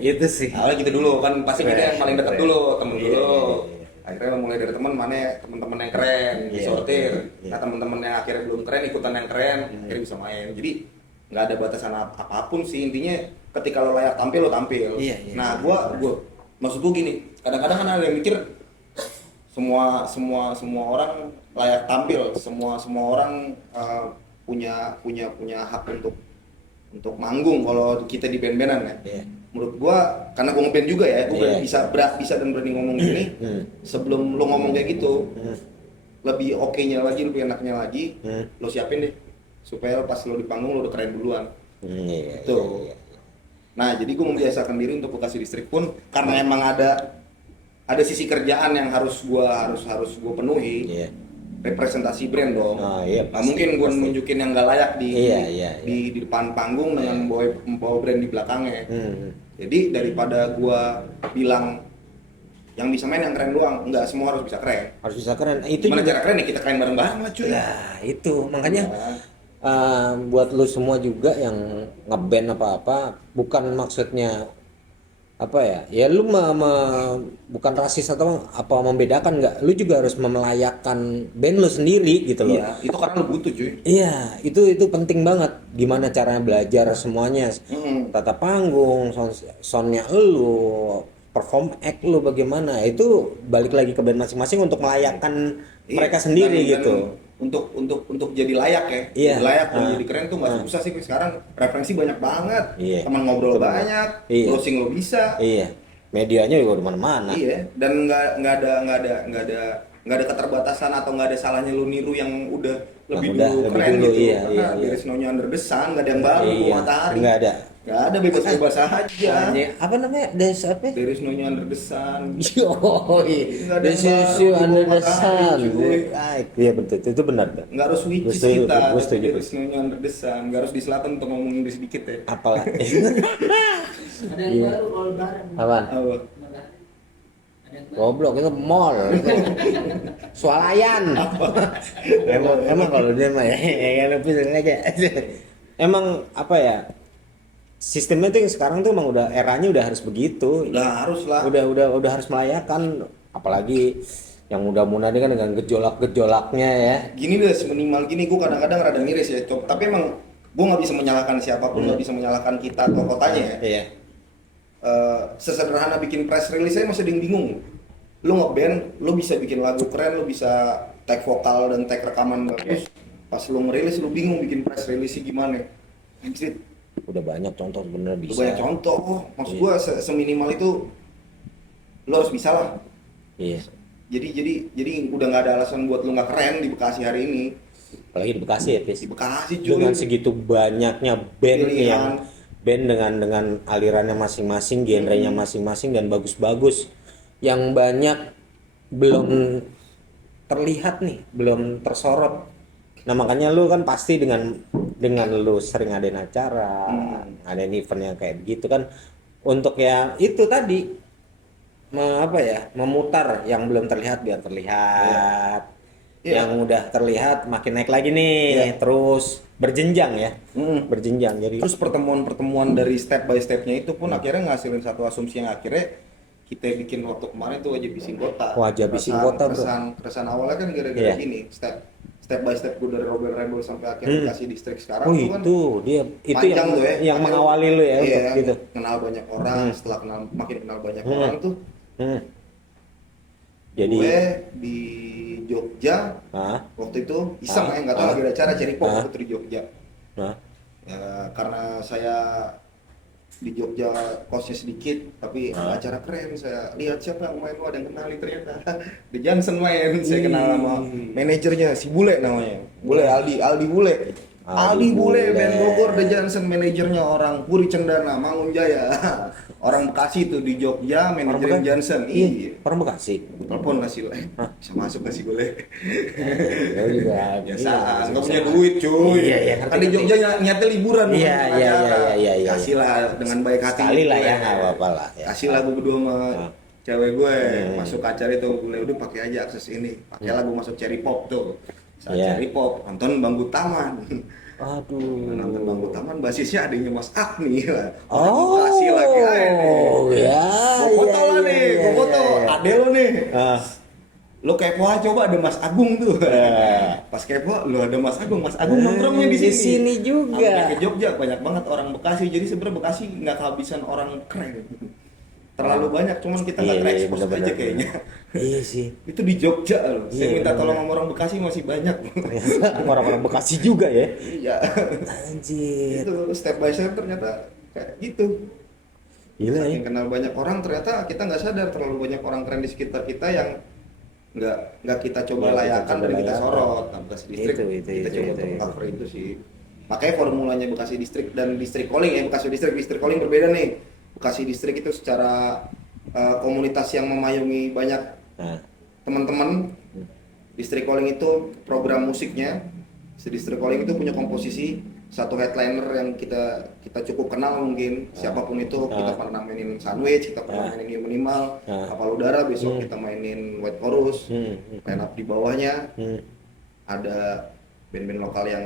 Itu sih. Awalnya gitu dulu kan, pasti kita yang paling dekat dulu, temen dulu. Akhirnya mulai dari teman, mana teman-teman yang keren, disortir. Nah teman-teman yang akhirnya belum keren, ikutan yang keren, akhirnya bisa main. Jadi nggak ada batasan apapun sih, intinya ketika lo layak tampil, lo tampil. Nah gua maksud gua gini, kadang-kadang kan ada yang mikir semua orang layak tampil, semua orang punya hak untuk manggung kalau kita di band-bandan ya. Menurut gua karena gua ngeband juga ya, gua bisa dan berani ngomong gini. Sebelum lo ngomong kayak gitu, lebih oke-nya lagi, lebih enaknya lagi, lo siapin deh supaya pas lo di panggung lo udah keren duluan. Tuh. Nah, jadi gua membiasakan diri untuk Bekasi Distrik pun karena emang ada sisi kerjaan yang harus gua penuhi. Representasi brand dong. Nah, mungkin gue nunjukin yang gak layak di depan panggung dengan membawa brand di belakangnya. Jadi daripada gue bilang yang bisa main yang keren doang, enggak, semua harus bisa keren. Harus bisa keren. Itu gimana juga cara keren ya, kita keren bareng-bareng lah cuy. Nah itu makanya buat lu semua juga yang ngeband apa-apa, bukan maksudnya apa ya? Ya lu bukan rasis atau apa membedakan, nggak? Lu juga harus memelayakkan band lu sendiri gitu loh. Iya, itu karena lo butuh cuy. Iya, itu penting banget. Gimana caranya belajar semuanya, tata panggung, soundnya lu, perform act lu bagaimana, itu balik lagi ke band masing-masing untuk melayakkan Iya, mereka sendiri dan gitu. untuk jadi layak ya. Iya. Jadi layak dan jadi keren tuh nggak susah sih. Sekarang referensi banyak banget. Iya. Teman ngobrol Betul. banyak, Iya. browsing lo bisa. Iya, medianya juga di mana-mana. Iya, dan nggak ada keterbatasan atau nggak ada salahnya lu niru yang udah lebih udah, dulu lebih keren dulu, gitu. iya, Karena iya, there iya. is no new under the sun, nggak ada yang baru Iya, matahari. nggak ada. Nggak ada, bebas-bebas aja. Apa namanya? Des apa? There is no new under the sun. Yoi, Nggak ada the yang susu baru, under the matahari, sun. cuy. Right. Iya betul, itu benar. Dan Nggak harus Gue witches setuju, kita, gue setuju. there is no new under the sun. Nggak harus di selatan untuk ngomong Inggris sedikit ya. Apalah. Ada yang Iya. baru kalau lebaran. Apaan? Apa? Ada yang baru. Goblok, itu mall. Swalayan. emang kalau dia mah ya lebih aja. Emang apa ya? Sistemnya tuh yang sekarang tuh emang udah eranya udah harus begitu. Udah harus lah. Udah harus melayakan, apalagi yang muda-muda ini kan dengan gejolak-gejolaknya ya. Gini deh, seminimal gini gue kadang-kadang rada miris ya. Tapi emang gue nggak bisa menyalahkan siapapun, nggak bisa menyalahkan kita atau kotanya ya. Iya. Sesederhana bikin press release saya masih ada yang bingung. Lu ngeband, lu bisa bikin lagu keren, lu bisa tag vokal dan tag rekaman bagus. Pas lu ngerilis lu bingung bikin press release gimana. Anjir, Udah banyak contoh sebenarnya lu bisa. banyak contoh. Maksud gua seminimal itu lu harus bisa lah. Iya. Jadi udah nggak ada alasan buat lu nggak keren di Bekasi hari ini. Apalagi di Bekasi ya, Tis. Di Bekasi cuy. Dengan segitu banyaknya band Pilihan. yang band dengan alirannya masing-masing, genrenya masing-masing dan bagus-bagus, yang banyak belum terlihat nih, belum tersorot. Nah makanya lu kan pasti dengan lu sering ngadain acara, ngadain event yang kayak begitu kan, untuk ya itu tadi memutar yang belum terlihat biar terlihat. Iya. Yang udah terlihat makin naik lagi nih, terus berjenjang ya. Berjenjang. Jadi Terus pertemuan-pertemuan dari step by stepnya itu pun akhirnya ngasilin satu asumsi yang akhirnya kita bikin waktu kemarin tuh Wajah Bising Kota. Wajah Bising Kota, bro. Keresahan awalnya kan gara-gara Iya. gini, step by step gue dari Robert Rebel sampai akhirnya dikasih distrik sekarang oh tuh kan itu dia itu panjang tuh ya. yang Akhirnya- mengawali lu ya iya, untuk gitu. kenal banyak orang, setelah makin kenal banyak orang tuh Hmm. Jadi gue di Jogja waktu itu iseng ya, nggak tahu lagi ada acara Cherry Pop waktu itu di Jogja. Nah, Ya, karena saya di Jogja kosnya sedikit tapi acara keren, saya lihat siapa yang main, ada yang kenalin ternyata The Johnson main. Saya kenal sama manajernya si Bule namanya, Bule Aldi Bule. Aldi Bule, band Bogor, The Johnson, manajernya orang Puri Cendana, Mangunjaya. Orang Bekasi tuh di Jogja, manajer Johnson. Iya. orang Bekasi. Telepon kasih lah, bisa masuk nggak sih boleh? Ya juga. Biasa, nggak punya duit cuy. Iya, iya, Kan di Jogja niatnya liburan. bukan Iya, iya, acara. iya. Kasih lah dengan baik hati. Sekali lah gue. ya, nggak apa-apa lah. Ya. Kasih lagu berdua sama cewek gue, masuk ke acara itu, boleh udah pakai aja akses ini. Pakai lagu masuk Cherry Pop tuh. Saat Iya. Cherry Pop, nonton Bangku Taman. Aduh. Nonton Bangku Taman, basisnya adanya Mas Agni lah. Oh, Kasih lagi aja nih. ya. Gue foto lah nih, gue foto. Ade lo nih. Ah, Lo kepo aja, coba ada Mas Agung tuh. Pas kepo lo ada Mas Agung nongkrongnya di di sini. sini juga. Sampai ke Jogja banyak banget orang Bekasi. Jadi sebenarnya Bekasi nggak kehabisan orang keren. Terlalu banyak, cuman kita nggak Iya, terekspos bener-bener. aja kayaknya. Iya sih. Itu di Jogja loh. Saya Iya, minta bener-bener. tolong sama orang Bekasi masih banyak. Orang-orang Bekasi juga ya. Iya. Anjir. Itu step by step ternyata kayak gitu. Gila ya. Saking kenal banyak orang ternyata kita nggak sadar terlalu banyak orang keren di sekitar kita yang nggak kita coba Nggak kita layakan coba dan kita layakan. sorot. Nah, Bekasi Distrik kita coba untuk itu. cover itu sih. Makanya formulanya Bekasi Distrik dan Distrik Calling ya, Bekasi Distrik Calling berbeda nih. Bekasi Distrik itu secara komunitas yang memayungi banyak Nah, teman-teman. Distrik Calling itu program musiknya. Distrik Calling itu punya komposisi satu headliner yang kita cukup kenal mungkin, siapapun itu. Kita pernah mainin Sandwich, kita pernah mainin New Minimal, Kapal Udara, besok kita mainin White Chorus. Line up di bawahnya ada band-band lokal yang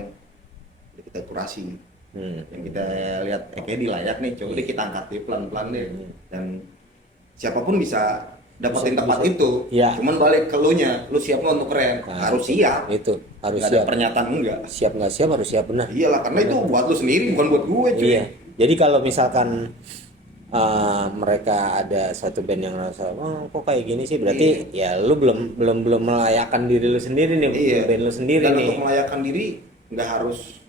kita kurasi. Hmm. Yang kita lihat kayak di layak nih, coba deh kita angkat deh pelan-pelan deh. Dan siapapun bisa dapetin Bisa, tempat bisa. itu. Ya. Cuman balik ke lu nya, lu siap nggak untuk keren? Nah, Harus siap. Itu harus Nggak siap. ada pernyataan enggak. Siap nggak siap harus siap benar. Iyalah, karena itu buat lu sendiri, bukan buat gue cuy. Iya. Jadi kalau misalkan mereka ada satu band yang rasa, oh kok kayak gini sih, berarti ya lu belum melayakkan diri lu sendiri nih, Iya. band lu sendiri Dan nih. untuk melayakkan diri nggak harus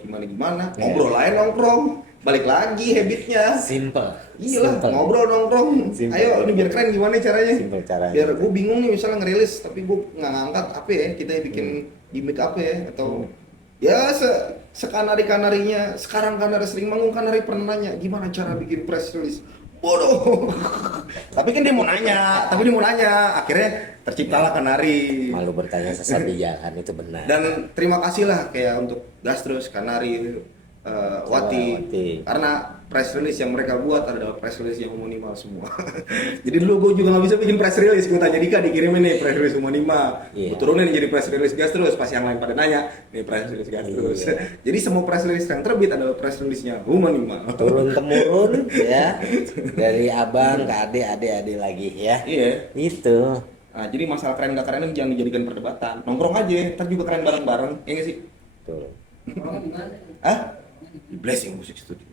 gimana. Ngobrol aja nongkrong, balik lagi habitnya. Simple. Iyalah, Simple. ngobrol nongkrong. Simple. Ayo, ini biar keren gimana caranya? Simple caranya. Biar gue bingung nih misalnya ngerilis, tapi gue nggak ngangkat apa ya? Kita bikin gimmick apa ya? Atau ya sekanari-kanarinya. Sekarang Kanari sering manggung, Kanari pernah nanya gimana cara bikin press release. Bodoh. Tapi dia mau nanya. Akhirnya terciptalah Kanari. Malu bertanya sesat di jalan, itu benar. Dan terima kasih lah kayak untuk Gastrus, Kanari, Wati. Karena press release yang mereka buat adalah press release yang umum semua. Jadi dulu gue juga nggak bisa bikin press release, gue tanya Dika dikirimin nih press release umum. Iya. Gue turunin jadi press release Gastrus, pas yang lain pada nanya nih press release Gastrus. Iya. Jadi semua press release yang terbit adalah press release-nya umum. Turun temurun ya, dari abang ke adik lagi ya. Iya. Itu. Nah, jadi masalah keren nggak keren itu jangan dijadikan perdebatan. Nongkrong aja, ntar juga keren bareng-bareng, ya nggak sih? Tuh. Nongkrong di mana? Hah? Di Blessing Music Studio.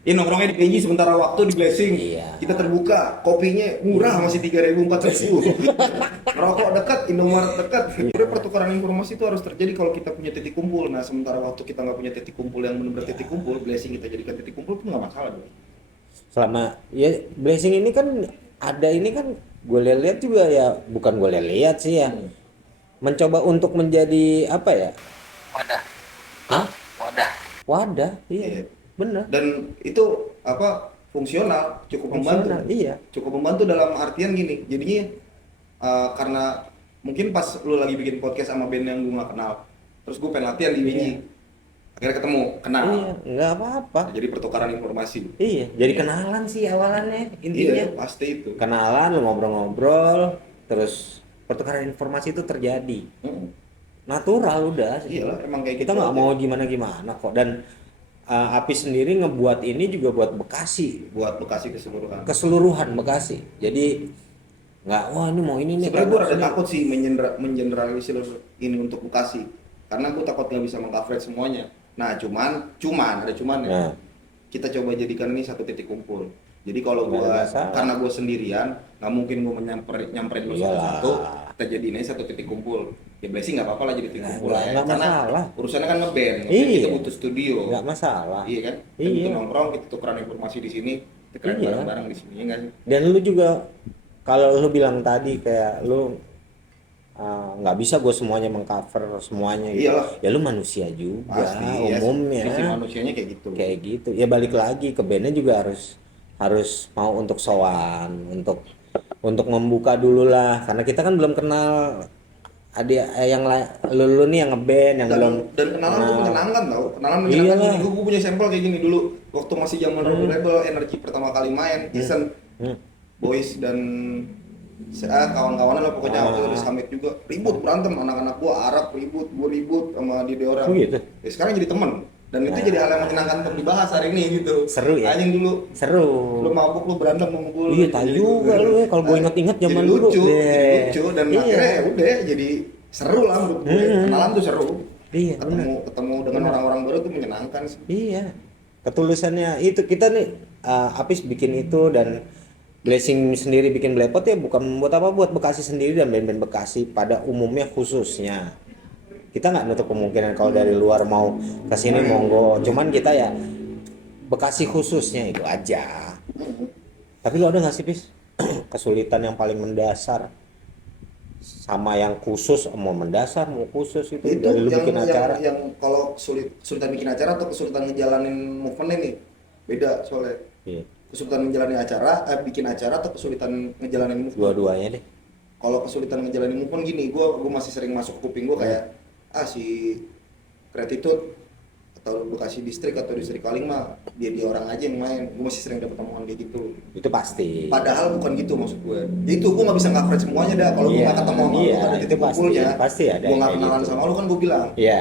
Ini nongkrongnya di PJ sementara waktu di Blessing. Iya. Kita terbuka, kopinya murah masih 3.400. Rokok dekat, Indomaret dekat. Sebenarnya pertukaran informasi itu harus terjadi kalau kita punya titik kumpul. Nah, sementara waktu kita nggak punya titik kumpul yang benar-benar titik kumpul, Blessing kita jadikan titik kumpul pun nggak masalah dong. Selama ya Blessing ini kan ada ini kan gue lihat juga ya, bukan gue lihat sih ya. Mencoba untuk menjadi apa ya? Wadah. Hah? Wadah. Wadah, iya. Iya. Benar. Dan itu apa? Fungsional, cukup membantu. Fungsional, iya. Cukup membantu dalam artian gini. Jadinya karena mungkin pas lu lagi bikin podcast sama band yang gue nggak kenal, terus gue pengen latihan di Winji. Akhirnya ketemu, kenal. Iya, nggak apa-apa. Jadi pertukaran informasi. Iya, jadi kenalan sih awalannya intinya. Iya, pasti itu. Kenalan, lu ngobrol-ngobrol, terus pertukaran informasi itu terjadi. Natural udah. Iyalah, emang kayak Kita gitu nggak aja. mau gimana-gimana kok. Dan Api sendiri ngebuat ini juga buat Bekasi, Buat Bekasi keseluruhan. keseluruhan Bekasi. Jadi nggak, wah ini mau ini nih. Sebenarnya gue rada karena- takut sih mengeneralisir ini untuk Bekasi, karena gue takut nggak bisa meng-coverage semuanya. Nah, cuman ada cuman ya. Nah. Kita coba jadikan ini satu titik kumpul. Jadi kalau Nggak gue, ada masalah. karena gue sendirian, nggak mungkin gue nyamperin lu Iyalah. satu-satu. Kita jadiin aja satu titik kumpul. Ya Blessing nggak apa-apa lah jadi titik kumpul nggak- ya. nggak Karena masalah. urusannya kan ngeband. Iya. Kita butuh studio. nggak masalah. Iya kan? Kita Iya. butuh nongkrong, kita tukeran informasi di sini, kita keren Iya. bareng-bareng di sini, ya nggak sih? Dan lu juga kalau lu bilang tadi kayak lu nggak bisa gue semuanya mengcover semuanya gitu. Iyalah. Ya lu manusia juga Pasti, ya, umumnya sisi manusianya kayak gitu. kayak gitu. Ya balik lagi ke bandnya juga harus mau untuk sowan, untuk membuka dulu lah, karena kita kan belum kenal ada yang lu nih yang ngeband yang belum Dan kenalan tuh kenal. menyenangkan tau. Kenalan Iyalah. menyenangkan. Gue punya sampel kayak gini dulu waktu masih zaman Rebel Energy pertama kali main, Jason, Boys dan kawan-kawanan lah pokoknya waktu itu di Summit juga ribut berantem, anak-anak gua Arab ribut, gua ribut sama dia orang. Oh gitu? Ya, sekarang jadi temen. Dan itu jadi hal yang menyenangkan untuk dibahas hari ini gitu. Seru ya? Anjing dulu Seru. lu mabuk lu berantem mukul. Iya, tahu juga lu ya, kalau gua inget-inget zaman jadi dulu. lucu, Deh. jadi lucu dan Iya. akhirnya ya udah jadi seru lah menurut gue. Kenalan tuh seru. Iya, ketemu dengan orang-orang baru tuh menyenangkan sih. Iya, ketulusannya itu kita nih Apis bikin itu dan Blessing sendiri bikin Blepot ya bukan buat apa, buat Bekasi sendiri dan band-band Bekasi pada umumnya khususnya. Kita nggak nutup kemungkinan kalau dari luar mau kesini monggo, cuman kita ya Bekasi khususnya itu aja. Tapi lo ada nggak sih Pis kesulitan yang paling mendasar sama yang khusus, mau mendasar mau khusus itu dari lu bikin acara? yang kalau kesulitan bikin acara atau kesulitan ngejalanin movement nih beda soalnya. Iya. Kesulitan menjalani acara, bikin acara atau kesulitan ngejalanin movement? Dua-duanya deh. Kalau kesulitan ngejalanin movement gini, gue masih sering masuk ke kuping gue kayak si Gratitude atau Bekasi Distrik atau Distrik Kaling mah dia orang aja yang main. Gue masih sering dapat omongan kayak gitu. Itu pasti. Padahal bukan gitu maksud gue. Ya itu gue nggak bisa coverage semuanya dah. Kalau gue Iya, nggak ketemu sama lu iya, ada itu titik pasti, kumpulnya. pasti ada Gue nggak kayak kenalan gitu. sama lu kan gue bilang. Iya.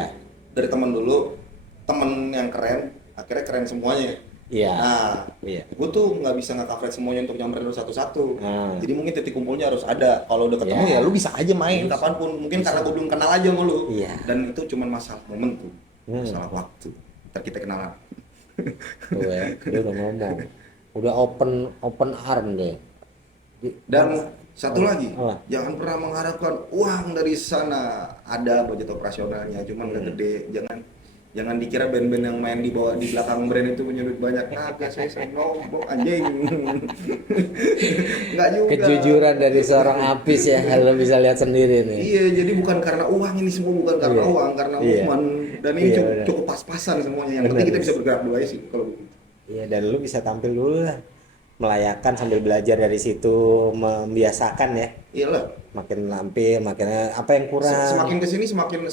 dari teman dulu, temen yang keren, akhirnya keren semuanya. Iya. Nah, Iya. gue tuh nggak bisa nge-coverage semuanya untuk nyamperin lu satu-satu. Jadi mungkin titik kumpulnya harus ada. Kalau udah ketemu Iya. ya lu bisa aja main kapanpun. Mungkin karena gue belum kenal aja sama lu. Iya. Dan itu cuma masalah momen tuh, masalah waktu. Ntar kita kenalan. Tuh ya, dia udah ngomong. Udah open arm deh. Dan satu lagi, Apa? jangan pernah mengharapkan uang dari sana. Ada budget operasionalnya, cuman nggak gede. Jangan dikira band-band yang main di bawah di belakang brand itu punya duit banyak. Kagak, saya nombok anjing. Nggak juga. Kejujuran dari seorang Apis ya, lo bisa lihat sendiri nih. Iya, jadi bukan karena uang, ini semua bukan karena Iya. uang, karena Iya. momen. Dan ini Iya, cukup, benar. cukup pas-pasan semuanya. Yang Benar, penting kita Bis. bisa bergerak dulu aja sih kalau begitu. Iya, dan lu bisa tampil dulu lah, melayakan sambil belajar dari situ, membiasakan ya. Iyalah. Makin lampir, makin apa yang kurang. Semakin kesini semakin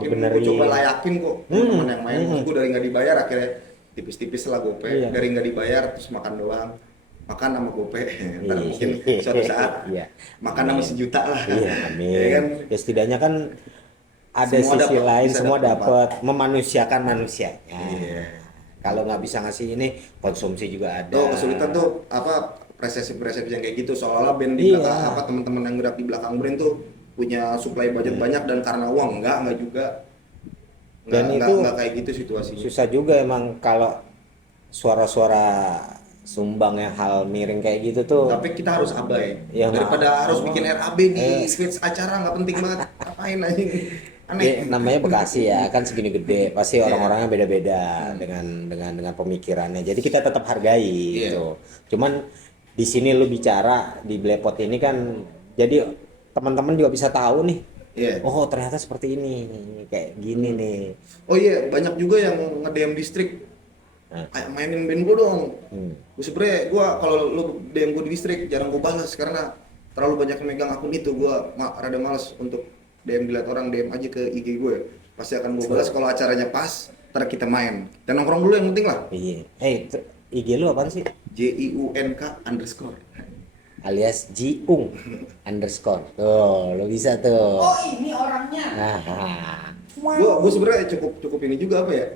Dibenerin. gue coba layakin kok teman yang main. Gue dari nggak dibayar akhirnya tipis-tipis lah gope. Iya. Dari nggak dibayar terus makan doang. Makan sama gope. Ntar mungkin suatu saat Iya. makan sama sejuta lah. Iya, amin. Ya kan? Ya setidaknya kan ada Semua sisi dapat, lain, bisa semua dapat dapat memanusiakan manusianya. Iya. Kalau nggak bisa ngasih ini, konsumsi juga ada. Tuh kesulitan tuh apa persepsi yang kayak gitu seolah-olah band di Iya. belakang apa teman-teman yang gerak di belakang brand tuh punya supply budget banyak dan karena uang enggak juga. Dan itu enggak kayak gitu situasinya. susah juga emang kalau suara-suara sumbang yang hal miring kayak gitu tuh. Tapi kita harus abai. Ya, Daripada harus oh. bikin RAB di switch acara nggak penting banget. Ngapain aja? Aneh. Ya, namanya Bekasi ya, kan segini gede, pasti orang-orangnya beda-beda dengan pemikirannya. Jadi kita tetap hargai Iya. gitu. Cuman di sini lu bicara di Blepot ini kan, jadi teman-teman juga bisa tahu nih. Iya. Oh ternyata seperti ini, kayak gini nih. Oh iya, banyak juga yang nge-DM distrik. Ayo mainin band gue dong. Gue sebenernya kalau lu DM gue di distrik jarang gue balas karena terlalu banyak yang megang akun itu. Gue rada males untuk DM dilihat orang, DM aja ke IG gue. Pasti akan gue balas kalau acaranya pas, ntar kita main. Dan nongkrong dulu yang penting lah. Iya. IG lu apaan sih? JIUNK_. Alias Jiung underscore. Tuh, lo bisa tuh. Oh ini orangnya. Nah, Gue sebenarnya cukup ini juga apa ya?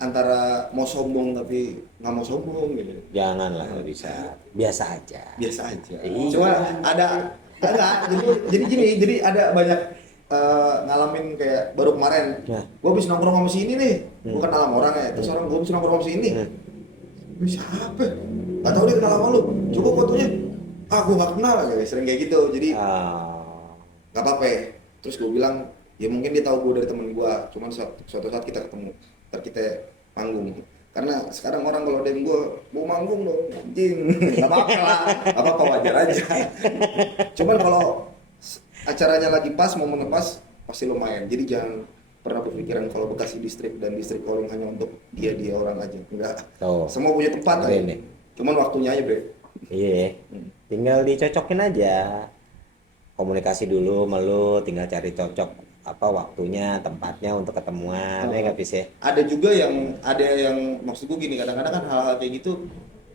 Antara mau sombong tapi nggak mau sombong gitu. janganlah lo bisa. Biasa aja. Biasa aja. Iya. Cuma ada enggak. Jadi gini, jadi ada banyak ngalamin kayak baru kemarin. Nah. Gue habis nongkrong sama si ini nih. Gue kenal sama orang ya. Terus orang gue habis nongkrong sama si ini. Ini siapa? Gak tau dia kenal sama lu. Coba fotonya. Ah, gue gak kenal ya. Sering kayak gitu. Jadi nggak apa-apa ya. Terus gue bilang, ya mungkin dia tahu gue dari temen gue. Cuman suatu saat kita ketemu, ntar kita panggung. Karena sekarang orang kalau DM gue, mau manggung dong, anjing. Gak apa-apa lah, gak apa-apa, wajar aja. Cuman kalau acaranya lagi pas, momen pas, pasti lumayan. Jadi jangan pernah berpikiran kalau Bekasi distrik dan distrik calling hanya untuk dia orang aja. Enggak. Tuh. Semua punya tempat aja. Keren nih. Cuman waktunya aja, Bre. Iya, tinggal dicocokin aja. Komunikasi dulu sama lu, tinggal cari cocok apa waktunya, tempatnya untuk ketemuan, ya nggak bisa. Ada yang maksud gue gini, kadang-kadang kan hal-hal kayak gitu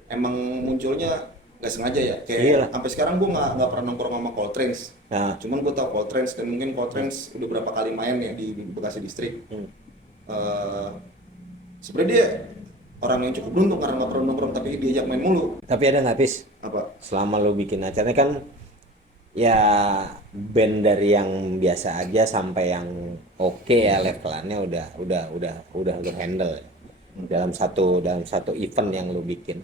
emang munculnya nggak sengaja ya. Kayak Iyalah. sampai sekarang gue nggak pernah nongkrong sama Coltrane's. Nah, Cuman gue tau Coltrane's dan mungkin Coltrane's udah berapa kali main ya di Bekasi distrik. Sebenarnya dia orang yang cukup beruntung karena nggak pernah nongkrong tapi diajak main mulu. tapi ada nggak Pis? Apa? Selama lu bikin acaranya kan ya band dari yang biasa aja sampai yang oke ya levelannya udah lu handle dalam satu event yang lu bikin.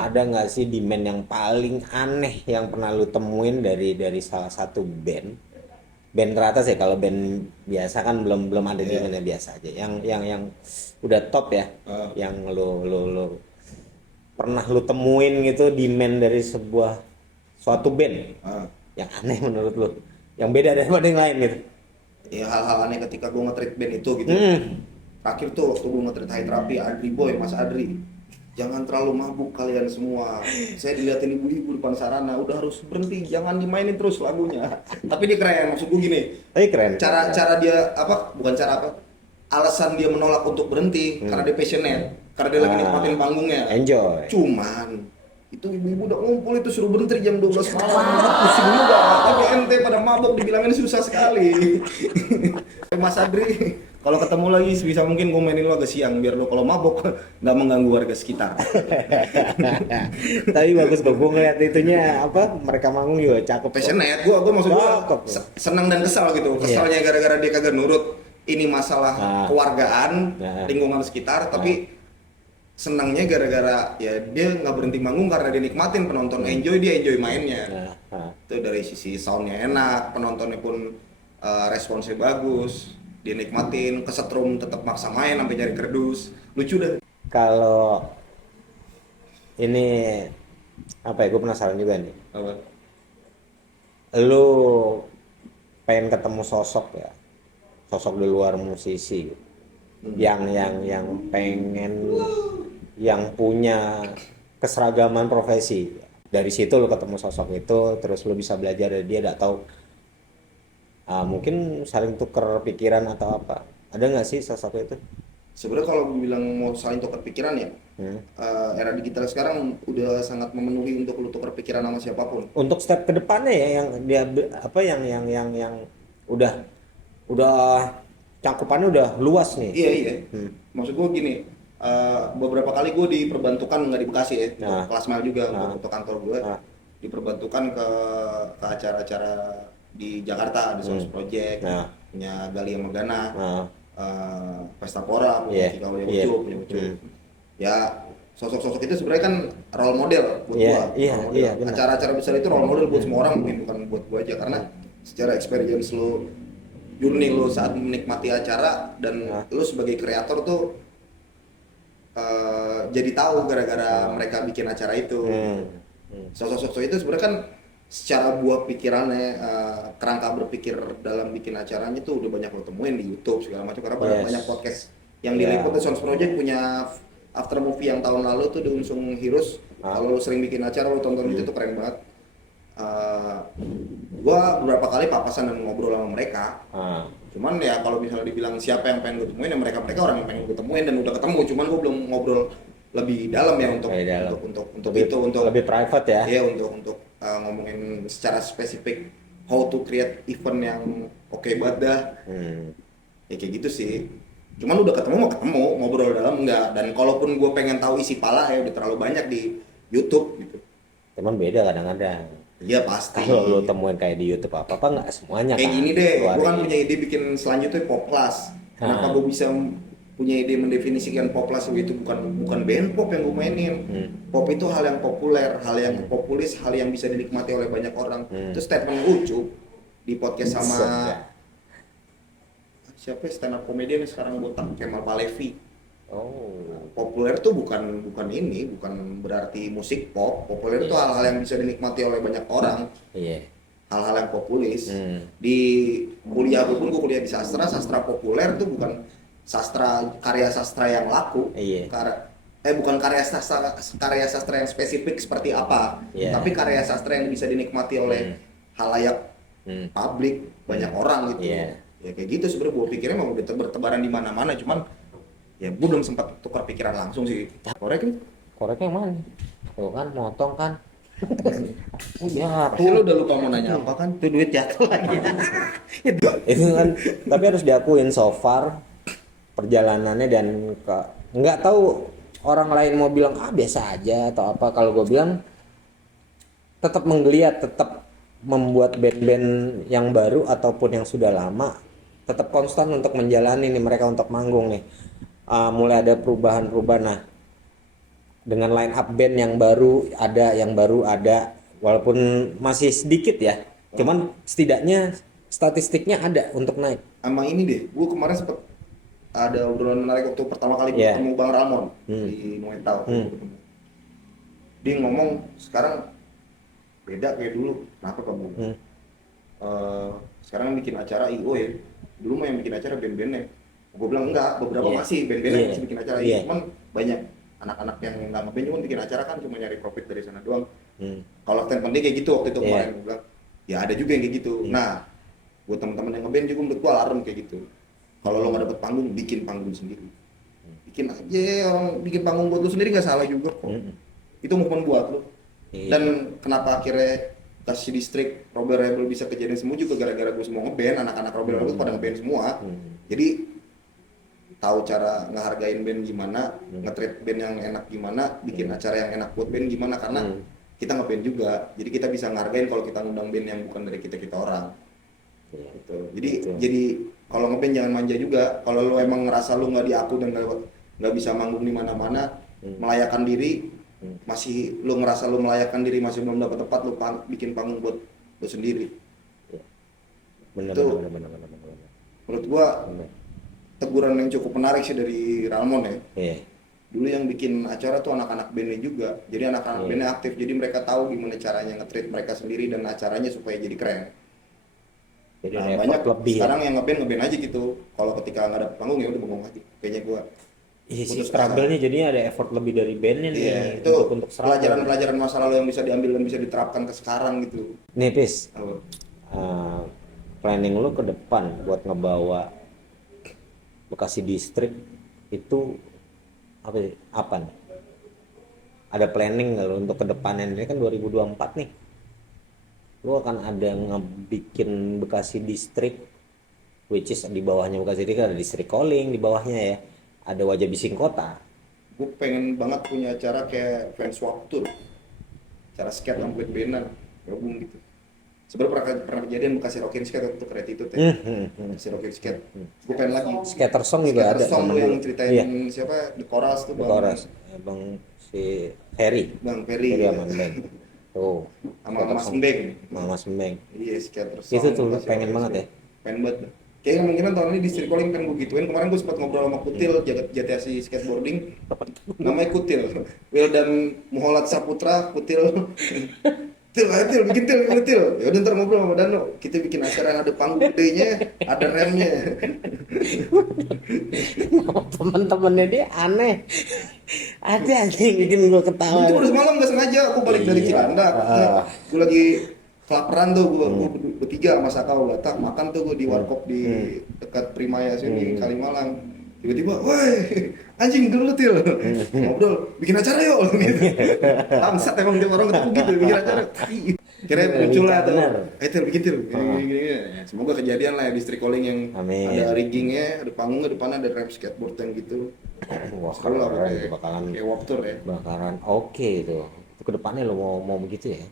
Ada nggak sih demand yang paling aneh yang pernah lu temuin dari salah satu band teratas ya? Kalau band biasa kan belum ada demandnya biasa aja. Yang udah top ya, yang lu pernah lu temuin gitu demand dari suatu band yang aneh menurut lu, yang beda daripada yang lain gitu. Ya hal-hal aneh ketika gue nge-treat band itu gitu. Terakhir tuh waktu gue nge-treat High Therapy, Adri Boy, Mas Adri. Jangan terlalu mabuk kalian semua. Saya dilihatin ibu-ibu depan sarana, udah harus berhenti, jangan dimainin terus lagunya. Tapi dia keren, maksud gue gini. Keren. Cara dia alasan dia menolak untuk berhenti karena dia passionate, karena dia lagi nikmatin panggungnya. Enjoy. Cuman itu ibu-ibu udah ngumpul itu suruh berhenti jam 12 malam, pusing juga. Tapi ente pada mabok dibilangin susah sekali. Mas Adri Kalau ketemu lagi sebisa mungkin gue mainin lo agak siang biar lo kalau mabok nggak mengganggu warga sekitar. Tapi bagus kok, gue ngeliat itunya apa mereka manggung juga cakep kok. Passionate, gue maksud gue Cakep. senang dan kesal gitu. Kesalnya gara-gara dia kagak nurut. Ini masalah keluargaan, lingkungan sekitar, tapi senangnya gara-gara ya dia nggak berhenti manggung karena dia nikmatin penonton enjoy, dia enjoy mainnya. Itu dari sisi soundnya enak, penontonnya pun responsnya bagus, dia nikmatin, kesetrum tetap maksa main sampai nyari kerdus, lucu dah. Kalau ini apa ya, gue penasaran juga nih. Apa? Lu pengen ketemu sosok ya, sosok di luar musisi yang pengen, yang punya keseragaman profesi. Dari situ lu ketemu sosok itu, terus lu bisa belajar dari dia, gak tahu mungkin saling tuker pikiran atau apa. Ada nggak sih sosok itu? Sebenarnya kalau gue bilang mau saling tukar pikiran ya, era digital sekarang udah sangat memenuhi untuk lu tukar pikiran sama siapapun. Untuk step kedepannya ya, yang dia apa yang udah cakupannya udah luas nih. Iya. Maksud gue gini, beberapa kali gue diperbantukan, nggak di Bekasi ya, untuk kelas mail juga untuk kantor gue, diperbantukan ke acara-acara di Jakarta, di Source Project, punya Gali sama Gana, Pesta Pora, punya Kika punya Ucup. Ya sosok-sosok itu sebenarnya kan role model buat gue. Acara-acara besar itu role model buat semua orang, mungkin bukan buat gue aja, karena secara experience lo, journey lo saat menikmati acara dan lo sebagai kreator tuh jadi tahu gara-gara mereka bikin acara itu. Sosok-sosok itu sebenarnya kan secara buah pikirannya, kerangka berpikir dalam bikin acaranya tuh udah banyak lo temuin di YouTube segala macam, karena banyak podcast yang diliput. The Sounds Project punya after movie yang tahun lalu tuh di Unsung Heroes. Kalau lo sering bikin acara lo tonton itu tuh keren banget. Gua beberapa kali papasan dan ngobrol sama mereka. Cuman ya kalau misalnya dibilang siapa yang pengen gue temuin, ya mereka orang yang pengen gue temuin dan udah ketemu. Cuman gue belum ngobrol lebih dalam ya untuk lebih private ya. Iya, untuk ngomongin secara spesifik how to create event yang oke banget dah. Ya kayak gitu sih. Cuman udah ketemu mau ketemu, ngobrol dalam enggak. Dan kalaupun gue pengen tahu isi pala ya udah terlalu banyak di YouTube gitu. Cuman beda kadang-kadang. Iya pasti. Kalau lu temuin kayak di YouTube apa nggak semuanya kayak kan. gini deh, gue kan punya ide bikin selanjutnya pop class. Kenapa gue bisa punya ide mendefinisikan pop class itu bukan band pop yang gue mainin. Pop itu hal yang populer, hal yang populis, hal yang bisa dinikmati oleh banyak orang. Itu statement lucu di podcast sama siapa stand up comedian yang sekarang botak, Kemal Palevi. Populer tuh bukan berarti musik pop. Populer itu hal-hal yang bisa dinikmati oleh banyak orang. Hal-hal yang populis. Di kuliah gue pun, gue kuliah di sastra populer tuh bukan karya sastra yang laku. Bukan karya sastra yang spesifik seperti apa, tapi karya sastra yang bisa dinikmati oleh halayak publik, banyak orang gitu. Ya kayak gitu sebenarnya gue pikirnya mau bertebaran di mana-mana, cuman ya gue belum sempat tukar pikiran langsung sih. Koreknya yang mana? Tuh kan motong kan. Pasti lu udah lupa mau nanya apa kan? Itu duit jatuh lagi. Itu kan, tapi harus diakuin so far perjalanannya, dan nggak tahu orang lain mau bilang biasa aja atau apa. Kalau gue bilang tetap menggeliat, tetap membuat band-band yang baru ataupun yang sudah lama tetap konstan untuk menjalani nih mereka untuk manggung nih. Mulai ada perubahan-perubahan. Nah, dengan line up band yang baru ada walaupun masih sedikit ya, cuman setidaknya statistiknya ada untuk naik. Sama ini deh, gue kemarin sempet ada obrolan menarik waktu pertama kali ketemu Bang Ramon di Nuetau. Dia ngomong sekarang beda kayak dulu. Kenapa kamu? Sekarang bikin acara IO ya. Dulu mah yang bikin acara band-bandnya. Gue bilang enggak, beberapa masih band-bandnya masih bikin acara. Cuman banyak anak-anak yang nggak ngeband cuma bikin acara kan cuma nyari profit dari sana doang. Kalau stand penting kayak gitu waktu itu kemarin gue bilang, ya ada juga yang kayak gitu. Nah, buat teman-teman yang ngeband juga menurut gue alarm kayak gitu. Kalau lo nggak dapet panggung, bikin panggung sendiri. Bikin aja, orang bikin panggung buat lo sendiri nggak salah juga kok. Itu movement buat lo. Dan kenapa akhirnya Kasih Distrik, Robert Rebel bisa kejadian semua juga gara-gara gue semua ngeband, anak-anak Robert Rebel pada ngeband semua. Jadi tahu cara ngehargain band gimana, nge-treat band yang enak gimana, bikin acara yang enak buat band gimana, karena kita nge-band juga, jadi kita bisa ngehargain kalau kita ngundang band yang bukan dari kita orang. Iya. Gitu. Jadi Betul. jadi kalau nge-band jangan manja juga. Kalau lu emang ngerasa lu nggak diaku dan nggak bisa manggung di mana-mana, melayakan diri, masih lu ngerasa lu melayakan diri masih belum dapat tempat, lu bikin panggung buat lu sendiri. Benar, Itu- benar. Menurut gua Benar. teguran yang cukup menarik sih dari Ramon ya. Iya. Dulu yang bikin acara tuh anak-anak bandnya juga, jadi anak-anak Iya. bandnya aktif, jadi mereka tahu gimana caranya nge-treat mereka sendiri dan acaranya supaya jadi keren. Jadi Nah, ada banyak effort lebih. sekarang yang nge-band aja gitu, kalau ketika nggak ada panggung ya udah bengong aja, kayaknya gua. Iya sih, putus struggle-nya jadinya ada effort lebih dari bandnya nih. Iya, itu untuk struggle. pelajaran masa lalu yang bisa diambil dan bisa diterapkan ke sekarang gitu. Nih Pis, Apa? planning lu ke depan buat ngebawa Bekasi Distrik itu apa nih? Ada planning nggak lu untuk ke depannya? Ini kan 2024 nih. Lu akan ada ngebikin Bekasi Distrik, which is di bawahnya Bekasi Distrik ada Distrik Calling di bawahnya ya. Ada Wajah Bising Kota. Gue pengen banget punya acara kayak Fans Walk Tour, cara skate sama band-bandan gabung gitu. Sebenarnya pernah kejadian Bekasi Rockin' Skate untuk Gratitude ya. Bekasi Rockin' Skate. Gue pengen lagi. Skater Song juga ada. Skater Song temen tuh yang lu. ceritain Iya, siapa The Chorus tuh The Chorus. Bang si Ferry. Bang Ferry. Ferry Ya. Aman Beng. Tuh. Sama Skater Mas Song. Mbeng. Sama Mas Mbeng. Iya, Skater Song. Itu tuh lu Bekasi pengen Rockin' banget ya? Skate. Pengen banget. Kayaknya kemungkinan tahun ini Distrik Calling pengen gue gituin. Kemarin gue sempat ngobrol sama Kutil, JTAC Skateboarding. Namanya Kutil. Wildan Muholat Saputra, Kutil. Til, bikin til. Ya udah ntar ngobrol sama Dano. Kita bikin acara yang ada panggung gedenya, ada remnya. Temen-temennya dia aneh. Ada anjing bikin gua ketawa. Itu udah semalam nggak sengaja aku balik dari Iya. Cilandak. Gue lagi kelaparan tuh, gue bertiga sama Sakau Batak makan tuh gue di warkop di dekat Primaya sini Kalimalang. Tiba-tiba, woi anjing dulu Til, ngobrol, bikin acara yuk gitu. Bangsat emang dia orang ketemu gitu, bikin acara. Kira muncul lah tuh, Bener. Til bikin Til, gini. Semoga kejadian lah ya Distrik Calling yang Amin. ada riggingnya, ada panggungnya, depannya ada ramp skateboard yang gitu. Wah, Seru lah keren, pokoknya. bakalan Kayak Warped Tour ya. bakalan oke itu. Itu kedepannya lo mau begitu ya.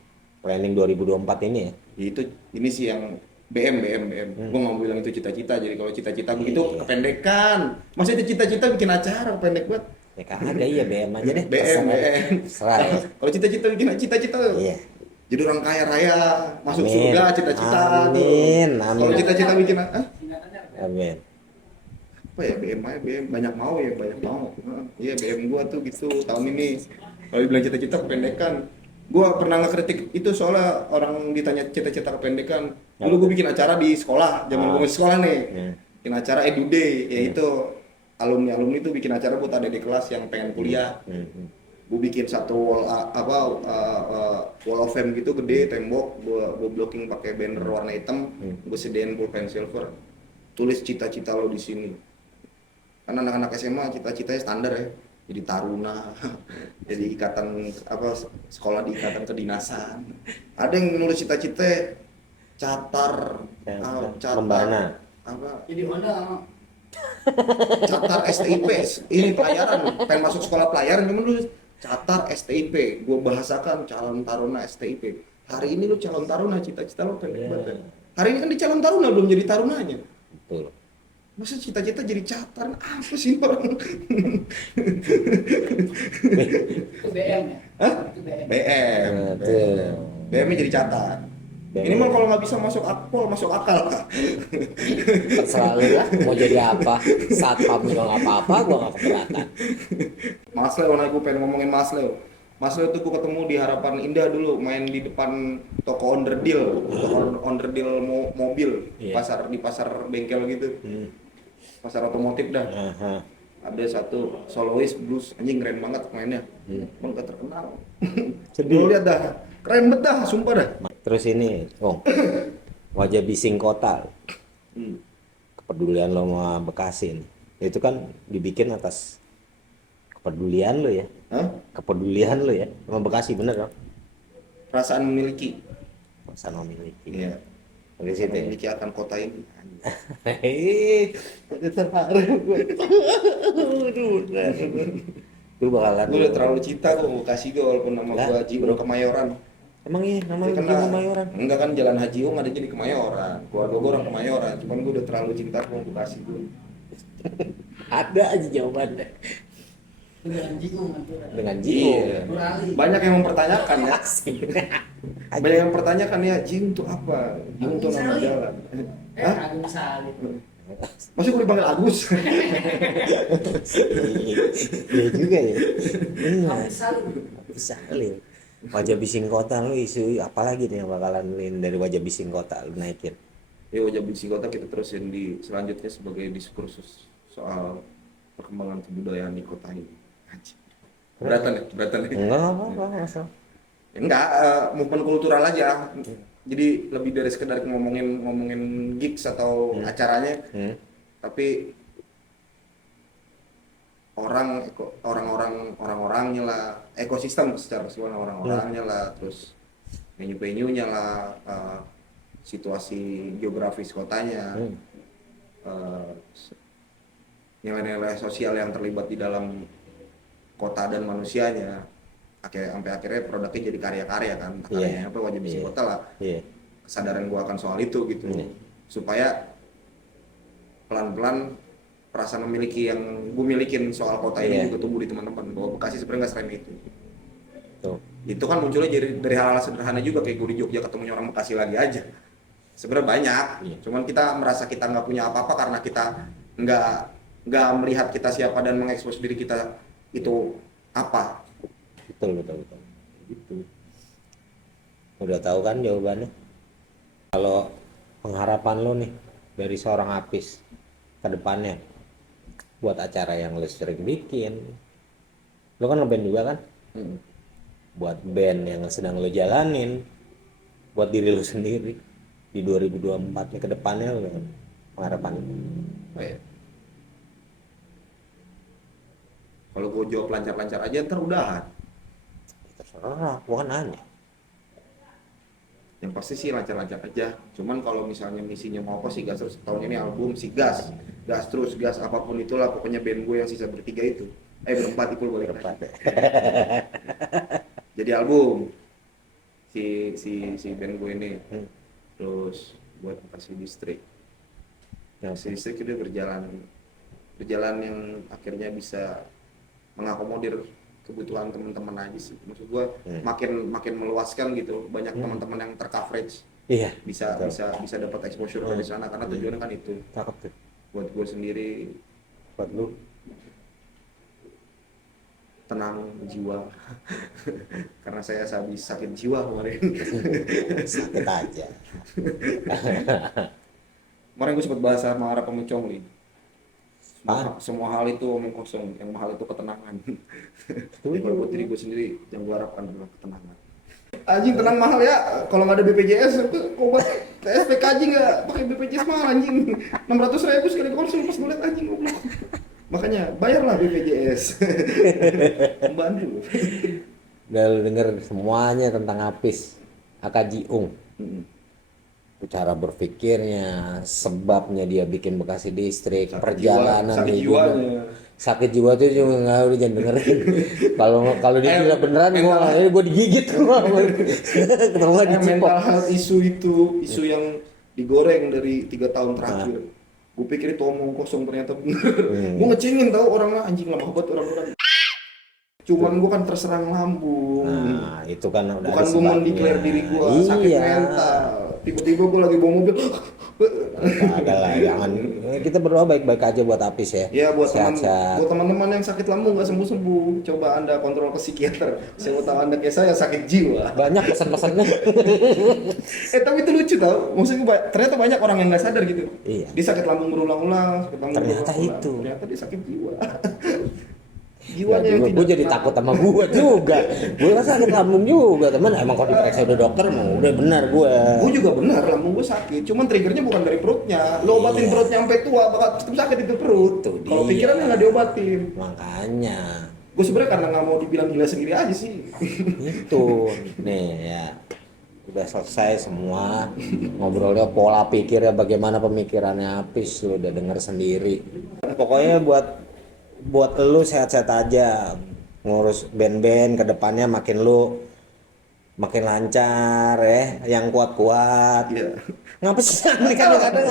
Planning 2024 ini ya. Itu ini sih yang BM. Gue nggak mau bilang itu cita-cita. Jadi kalau cita-cita begitu Iya. kependekan. Masa itu cita-cita bikin acara pendek banget. Ya kan ada iya BM aja deh. BM. Terserah ya. Kalau cita-cita bikin cita-cita Iya. jadi orang kaya raya, masuk Amin. surga cita-cita tuh. Amin. Kalau cita-cita bikin Singkatannya apa? Amin. apa ya BM aja BM banyak mau. Iya BM gua tuh gitu tahun ini. Kalau dibilang cita-cita kependekan, gua pernah ngekritik itu soalnya orang ditanya cita-cita kependekan. Dulu gua bikin acara di sekolah, zaman gua masih sekolah nih. Bikin acara Edu Day, yaitu alumni itu bikin acara buat adik kelas yang pengen kuliah. Gue bikin satu wall of fame gitu gede, tembok, gue blocking pakai banner warna hitam, gue sediain pulpen silver, tulis cita-cita lo di sini. Karena anak-anak SMA cita-citanya standar ya, jadi taruna, jadi ikatan sekolah di ikatan kedinasan. Ada yang nulis cita-cita catar, Lembana. Jadi Honda catar STIP, ini pelayaran, pengen masuk sekolah pelayaran cuma lu catar STIP, gue bahasakan calon taruna STIP. Hari ini lu calon taruna, cita-cita lu pendek banget. Hari ini kan di calon taruna belum jadi tarunanya. Betul. Masa cita-cita jadi catar, apa sih orang? itu BM ya? Hah? Itu BM. BM, Betul. BM-nya jadi catat. BM. Ini mah kalau nggak bisa masuk akpol, masuk akal. Terserah lu lah mau jadi apa. Satpam juga nggak apa-apa, gua nggak keberatan. Mas Leo, nah gue pengen ngomongin Mas Leo. Mas Leo tuh gue ketemu di Harapan Indah dulu, main di depan toko onderdil, mobil, Iya. di pasar bengkel gitu, pasar otomotif dah. Aha. Ada satu solois blues, anjing keren banget mainnya, bang gak terkenal. Sedih. Lu lihat dah, keren banget dah, sumpah dah. Terus ini, Wajah Bising Kota. Kepedulian lo sama Bekasi nih. Itu kan dibikin atas kepedulian lo ya. Hah? Kepedulian lo ya sama Bekasi, bener dong? Perasaan memiliki. Perasaan memiliki. Iya. Di situ ya. memiliki akan kota ini. Hei, itu terharu gue. Aduh, gue bakalan. Gue udah terlalu cinta gue mau kasih gue walaupun nama Lah, gue Haji bro. Kemayoran. Emang iya nama Ya lu kan Jiung Kemayoran? enggak kan jalan Haji Ung adanya di Kemayoran. Keluarga gue orang Kemayoran, cuman gue udah terlalu cinta gue mau kasih gue. Ada aja jawabannya. Dengan Jiung nanti. Dengan Jiung. Iya. Nurali. Banyak yang mempertanyakan ya. Asik. Banyak yang mempertanyakan ya, Jiung itu apa? Jiung itu nama jalan. Hah? Agung Salim. Masih gue dipanggil Agus? Iya juga ya. Iya. Agung Salim. Bisa kali. Wajah bising kota lu isu apalagi nih yang bakalan dari wajah bising kota lu naikin. Ya wajah bising kota kita terusin di selanjutnya sebagai diskursus soal perkembangan kebudayaan di kota ini. Anjir. Beratan ya? Enggak apa-apa masalah. Ya, enggak, movement kultural aja. Jadi lebih dari sekedar ngomongin gigs atau acaranya, tapi orang-orangnya lah, ekosistem secara keseluruhan orang-orangnya lah, terus venue-nya lah, situasi geografis kotanya, nilai-nilai sosial yang terlibat di dalam kota dan manusianya, sampai akhirnya produknya jadi karya-karya kan, karyanya apa wajah bising kota lah. Kesadaran gua akan soal itu gitu, supaya pelan-pelan perasaan memiliki yang gue milikin soal kota ini juga tumbuh di teman-teman, bahwa Bekasi sebenarnya nggak serem itu. Tuh. Itu kan munculnya dari hal-hal sederhana juga, kayak gue di Jogja ketemunya orang Bekasi lagi aja. Sebenarnya banyak, cuman kita merasa kita nggak punya apa-apa karena kita nggak melihat kita siapa dan mengekspos diri kita itu apa. Betul. Gitu. Udah tahu kan jawabannya? Kalau pengharapan lo nih dari seorang Apis ke depannya buat acara yang lo sering bikin, lo kan ngeband juga kan? Buat band yang sedang lo jalanin, buat diri lo sendiri di 2024 nih ke depannya lo pengharapan. Oh, ya. Kalau gue jawab lancar-lancar aja ntar udahan. Terserah, gua kan nanya. Yang pasti sih lancar-lancar aja. Cuman kalau misalnya misinya mau apa sih, gas terus tahun ini album sih gas terus apapun itulah, pokoknya band gue yang sisa bertiga itu, berempat itu boleh kata. Jadi album si band gue ini, terus buat Bekasi Distrik. Bekasi Distrik itu berjalan yang akhirnya bisa mengakomodir kebutuhan teman-teman aja sih. Maksud gue makin meluaskan gitu, banyak teman-teman yang tercoverage. Iya. Bisa dapat exposure dari sana, karena tujuannya kan itu. Cakep tuh. Buat gue sendiri, Buat lu tenang jiwa. Karena saya habis sakit jiwa kemarin. sakit aja. Kemarin gue sempat bahas sama Ara Pemencong nih. Semua hal itu omong kosong, yang mahal itu ketenangan. Jadi kalau buat diri gue sendiri, yang gue harapkan adalah ketenangan. Anjing tenang mahal ya, kalau nggak ada BPJS, obat TSPK anjing nggak pakai BPJS mahal anjing. 600.000 sekali konsul pas gue liat anjing goblok. Makanya bayarlah BPJS. Membantu. Udah lu denger semuanya tentang Apis Aka Jiung. Cara berpikirnya, sebabnya dia bikin Bekasi Distrik, perjalanan sakit hidup. Sakit jiwa tuh cuma nggak, udah jangan dengerin. Kalau dia gila beneran, gue digigit ketemu lagi mental health isu yang digoreng dari 3 tahun terakhir. Gue pikir itu omong kosong, ternyata bener. Gue ngecengin tau orang, anjing lama banget orang-orang. Cuman gue kan terserang lambung. Nah, itu kan udah bukan gue mendeklar diri gue sakit mental. Tiba-tiba gue lagi bawa mobil. Agak lah, jangan. Kita berdoa baik-baik aja buat Apis ya. Ya buat sehat-sehat. buat teman-teman yang sakit lambung nggak sembuh-sembuh, coba Anda kontrol ke psikiater. Saya tahu Anda kayak saya sakit jiwa. Banyak pesan-pesannya. Tapi itu lucu tau. Maksudnya ternyata banyak orang yang nggak sadar gitu. Iya. Dia sakit lambung berulang-ulang, sakit lambung Ternyata berulang-ulang. itu. Ternyata dia sakit jiwa. Jiwanya yang gue jadi takut sama gue juga. Gue kan sakit lambung juga, teman. Emang kalau diperiksa udah dokter mau udah benar gue. Gue juga benar, lambung gue sakit. Cuman triggernya bukan dari perutnya. Lo obatin perutnya sampai tua, bakal tetap sakit itu perut. Kalau pikirannya nggak diobatin. Makanya. Gue sebenarnya karena nggak mau dibilang gila sendiri aja sih. Itu nih ya. udah selesai semua ngobrolnya, pola pikirnya bagaimana, pemikirannya Apis lu udah denger sendiri. Pokoknya buat lu sehat-sehat aja, ngurus band-band ke depannya makin lu makin lancar ya, yang kuat-kuat. Iya. Ngapa sih kadang-kadang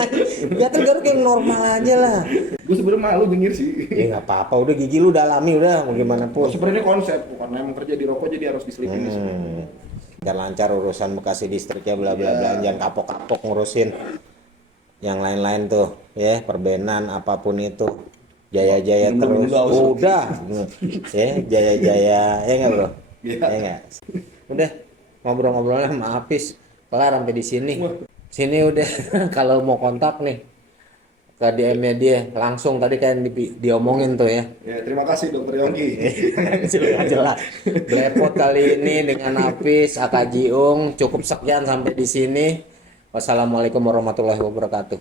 gatel-gatel kayak normal aja lah. Gue sebenarnya malu denger sih. Ya nggak apa-apa, udah gigi lu udah alami udah mau gimana pun. Sebenarnya konsep, karena emang kerja di rokok jadi harus diselipin di sini. Dan lancar urusan Bekasi distriknya bla bla bla, jangan kapok-kapok ngurusin yang lain-lain tuh ya, perbenan apapun itu. Jaya-jaya terus. Udah. Ya, jaya-jaya. Ya enggak, Bro? Iya. Ya enggak? Udah ngobrol-ngobrolnya sama Apis kelar sampai di sini. Sini udah kalau mau kontak nih ke DM-nya dia langsung tadi kayak diomongin tuh ya. Ya, terima kasih Dokter Yongki. Jelas. Blepot kali ini dengan Apis, Aka Jiung, cukup sekian sampai di sini. Wassalamualaikum warahmatullahi wabarakatuh.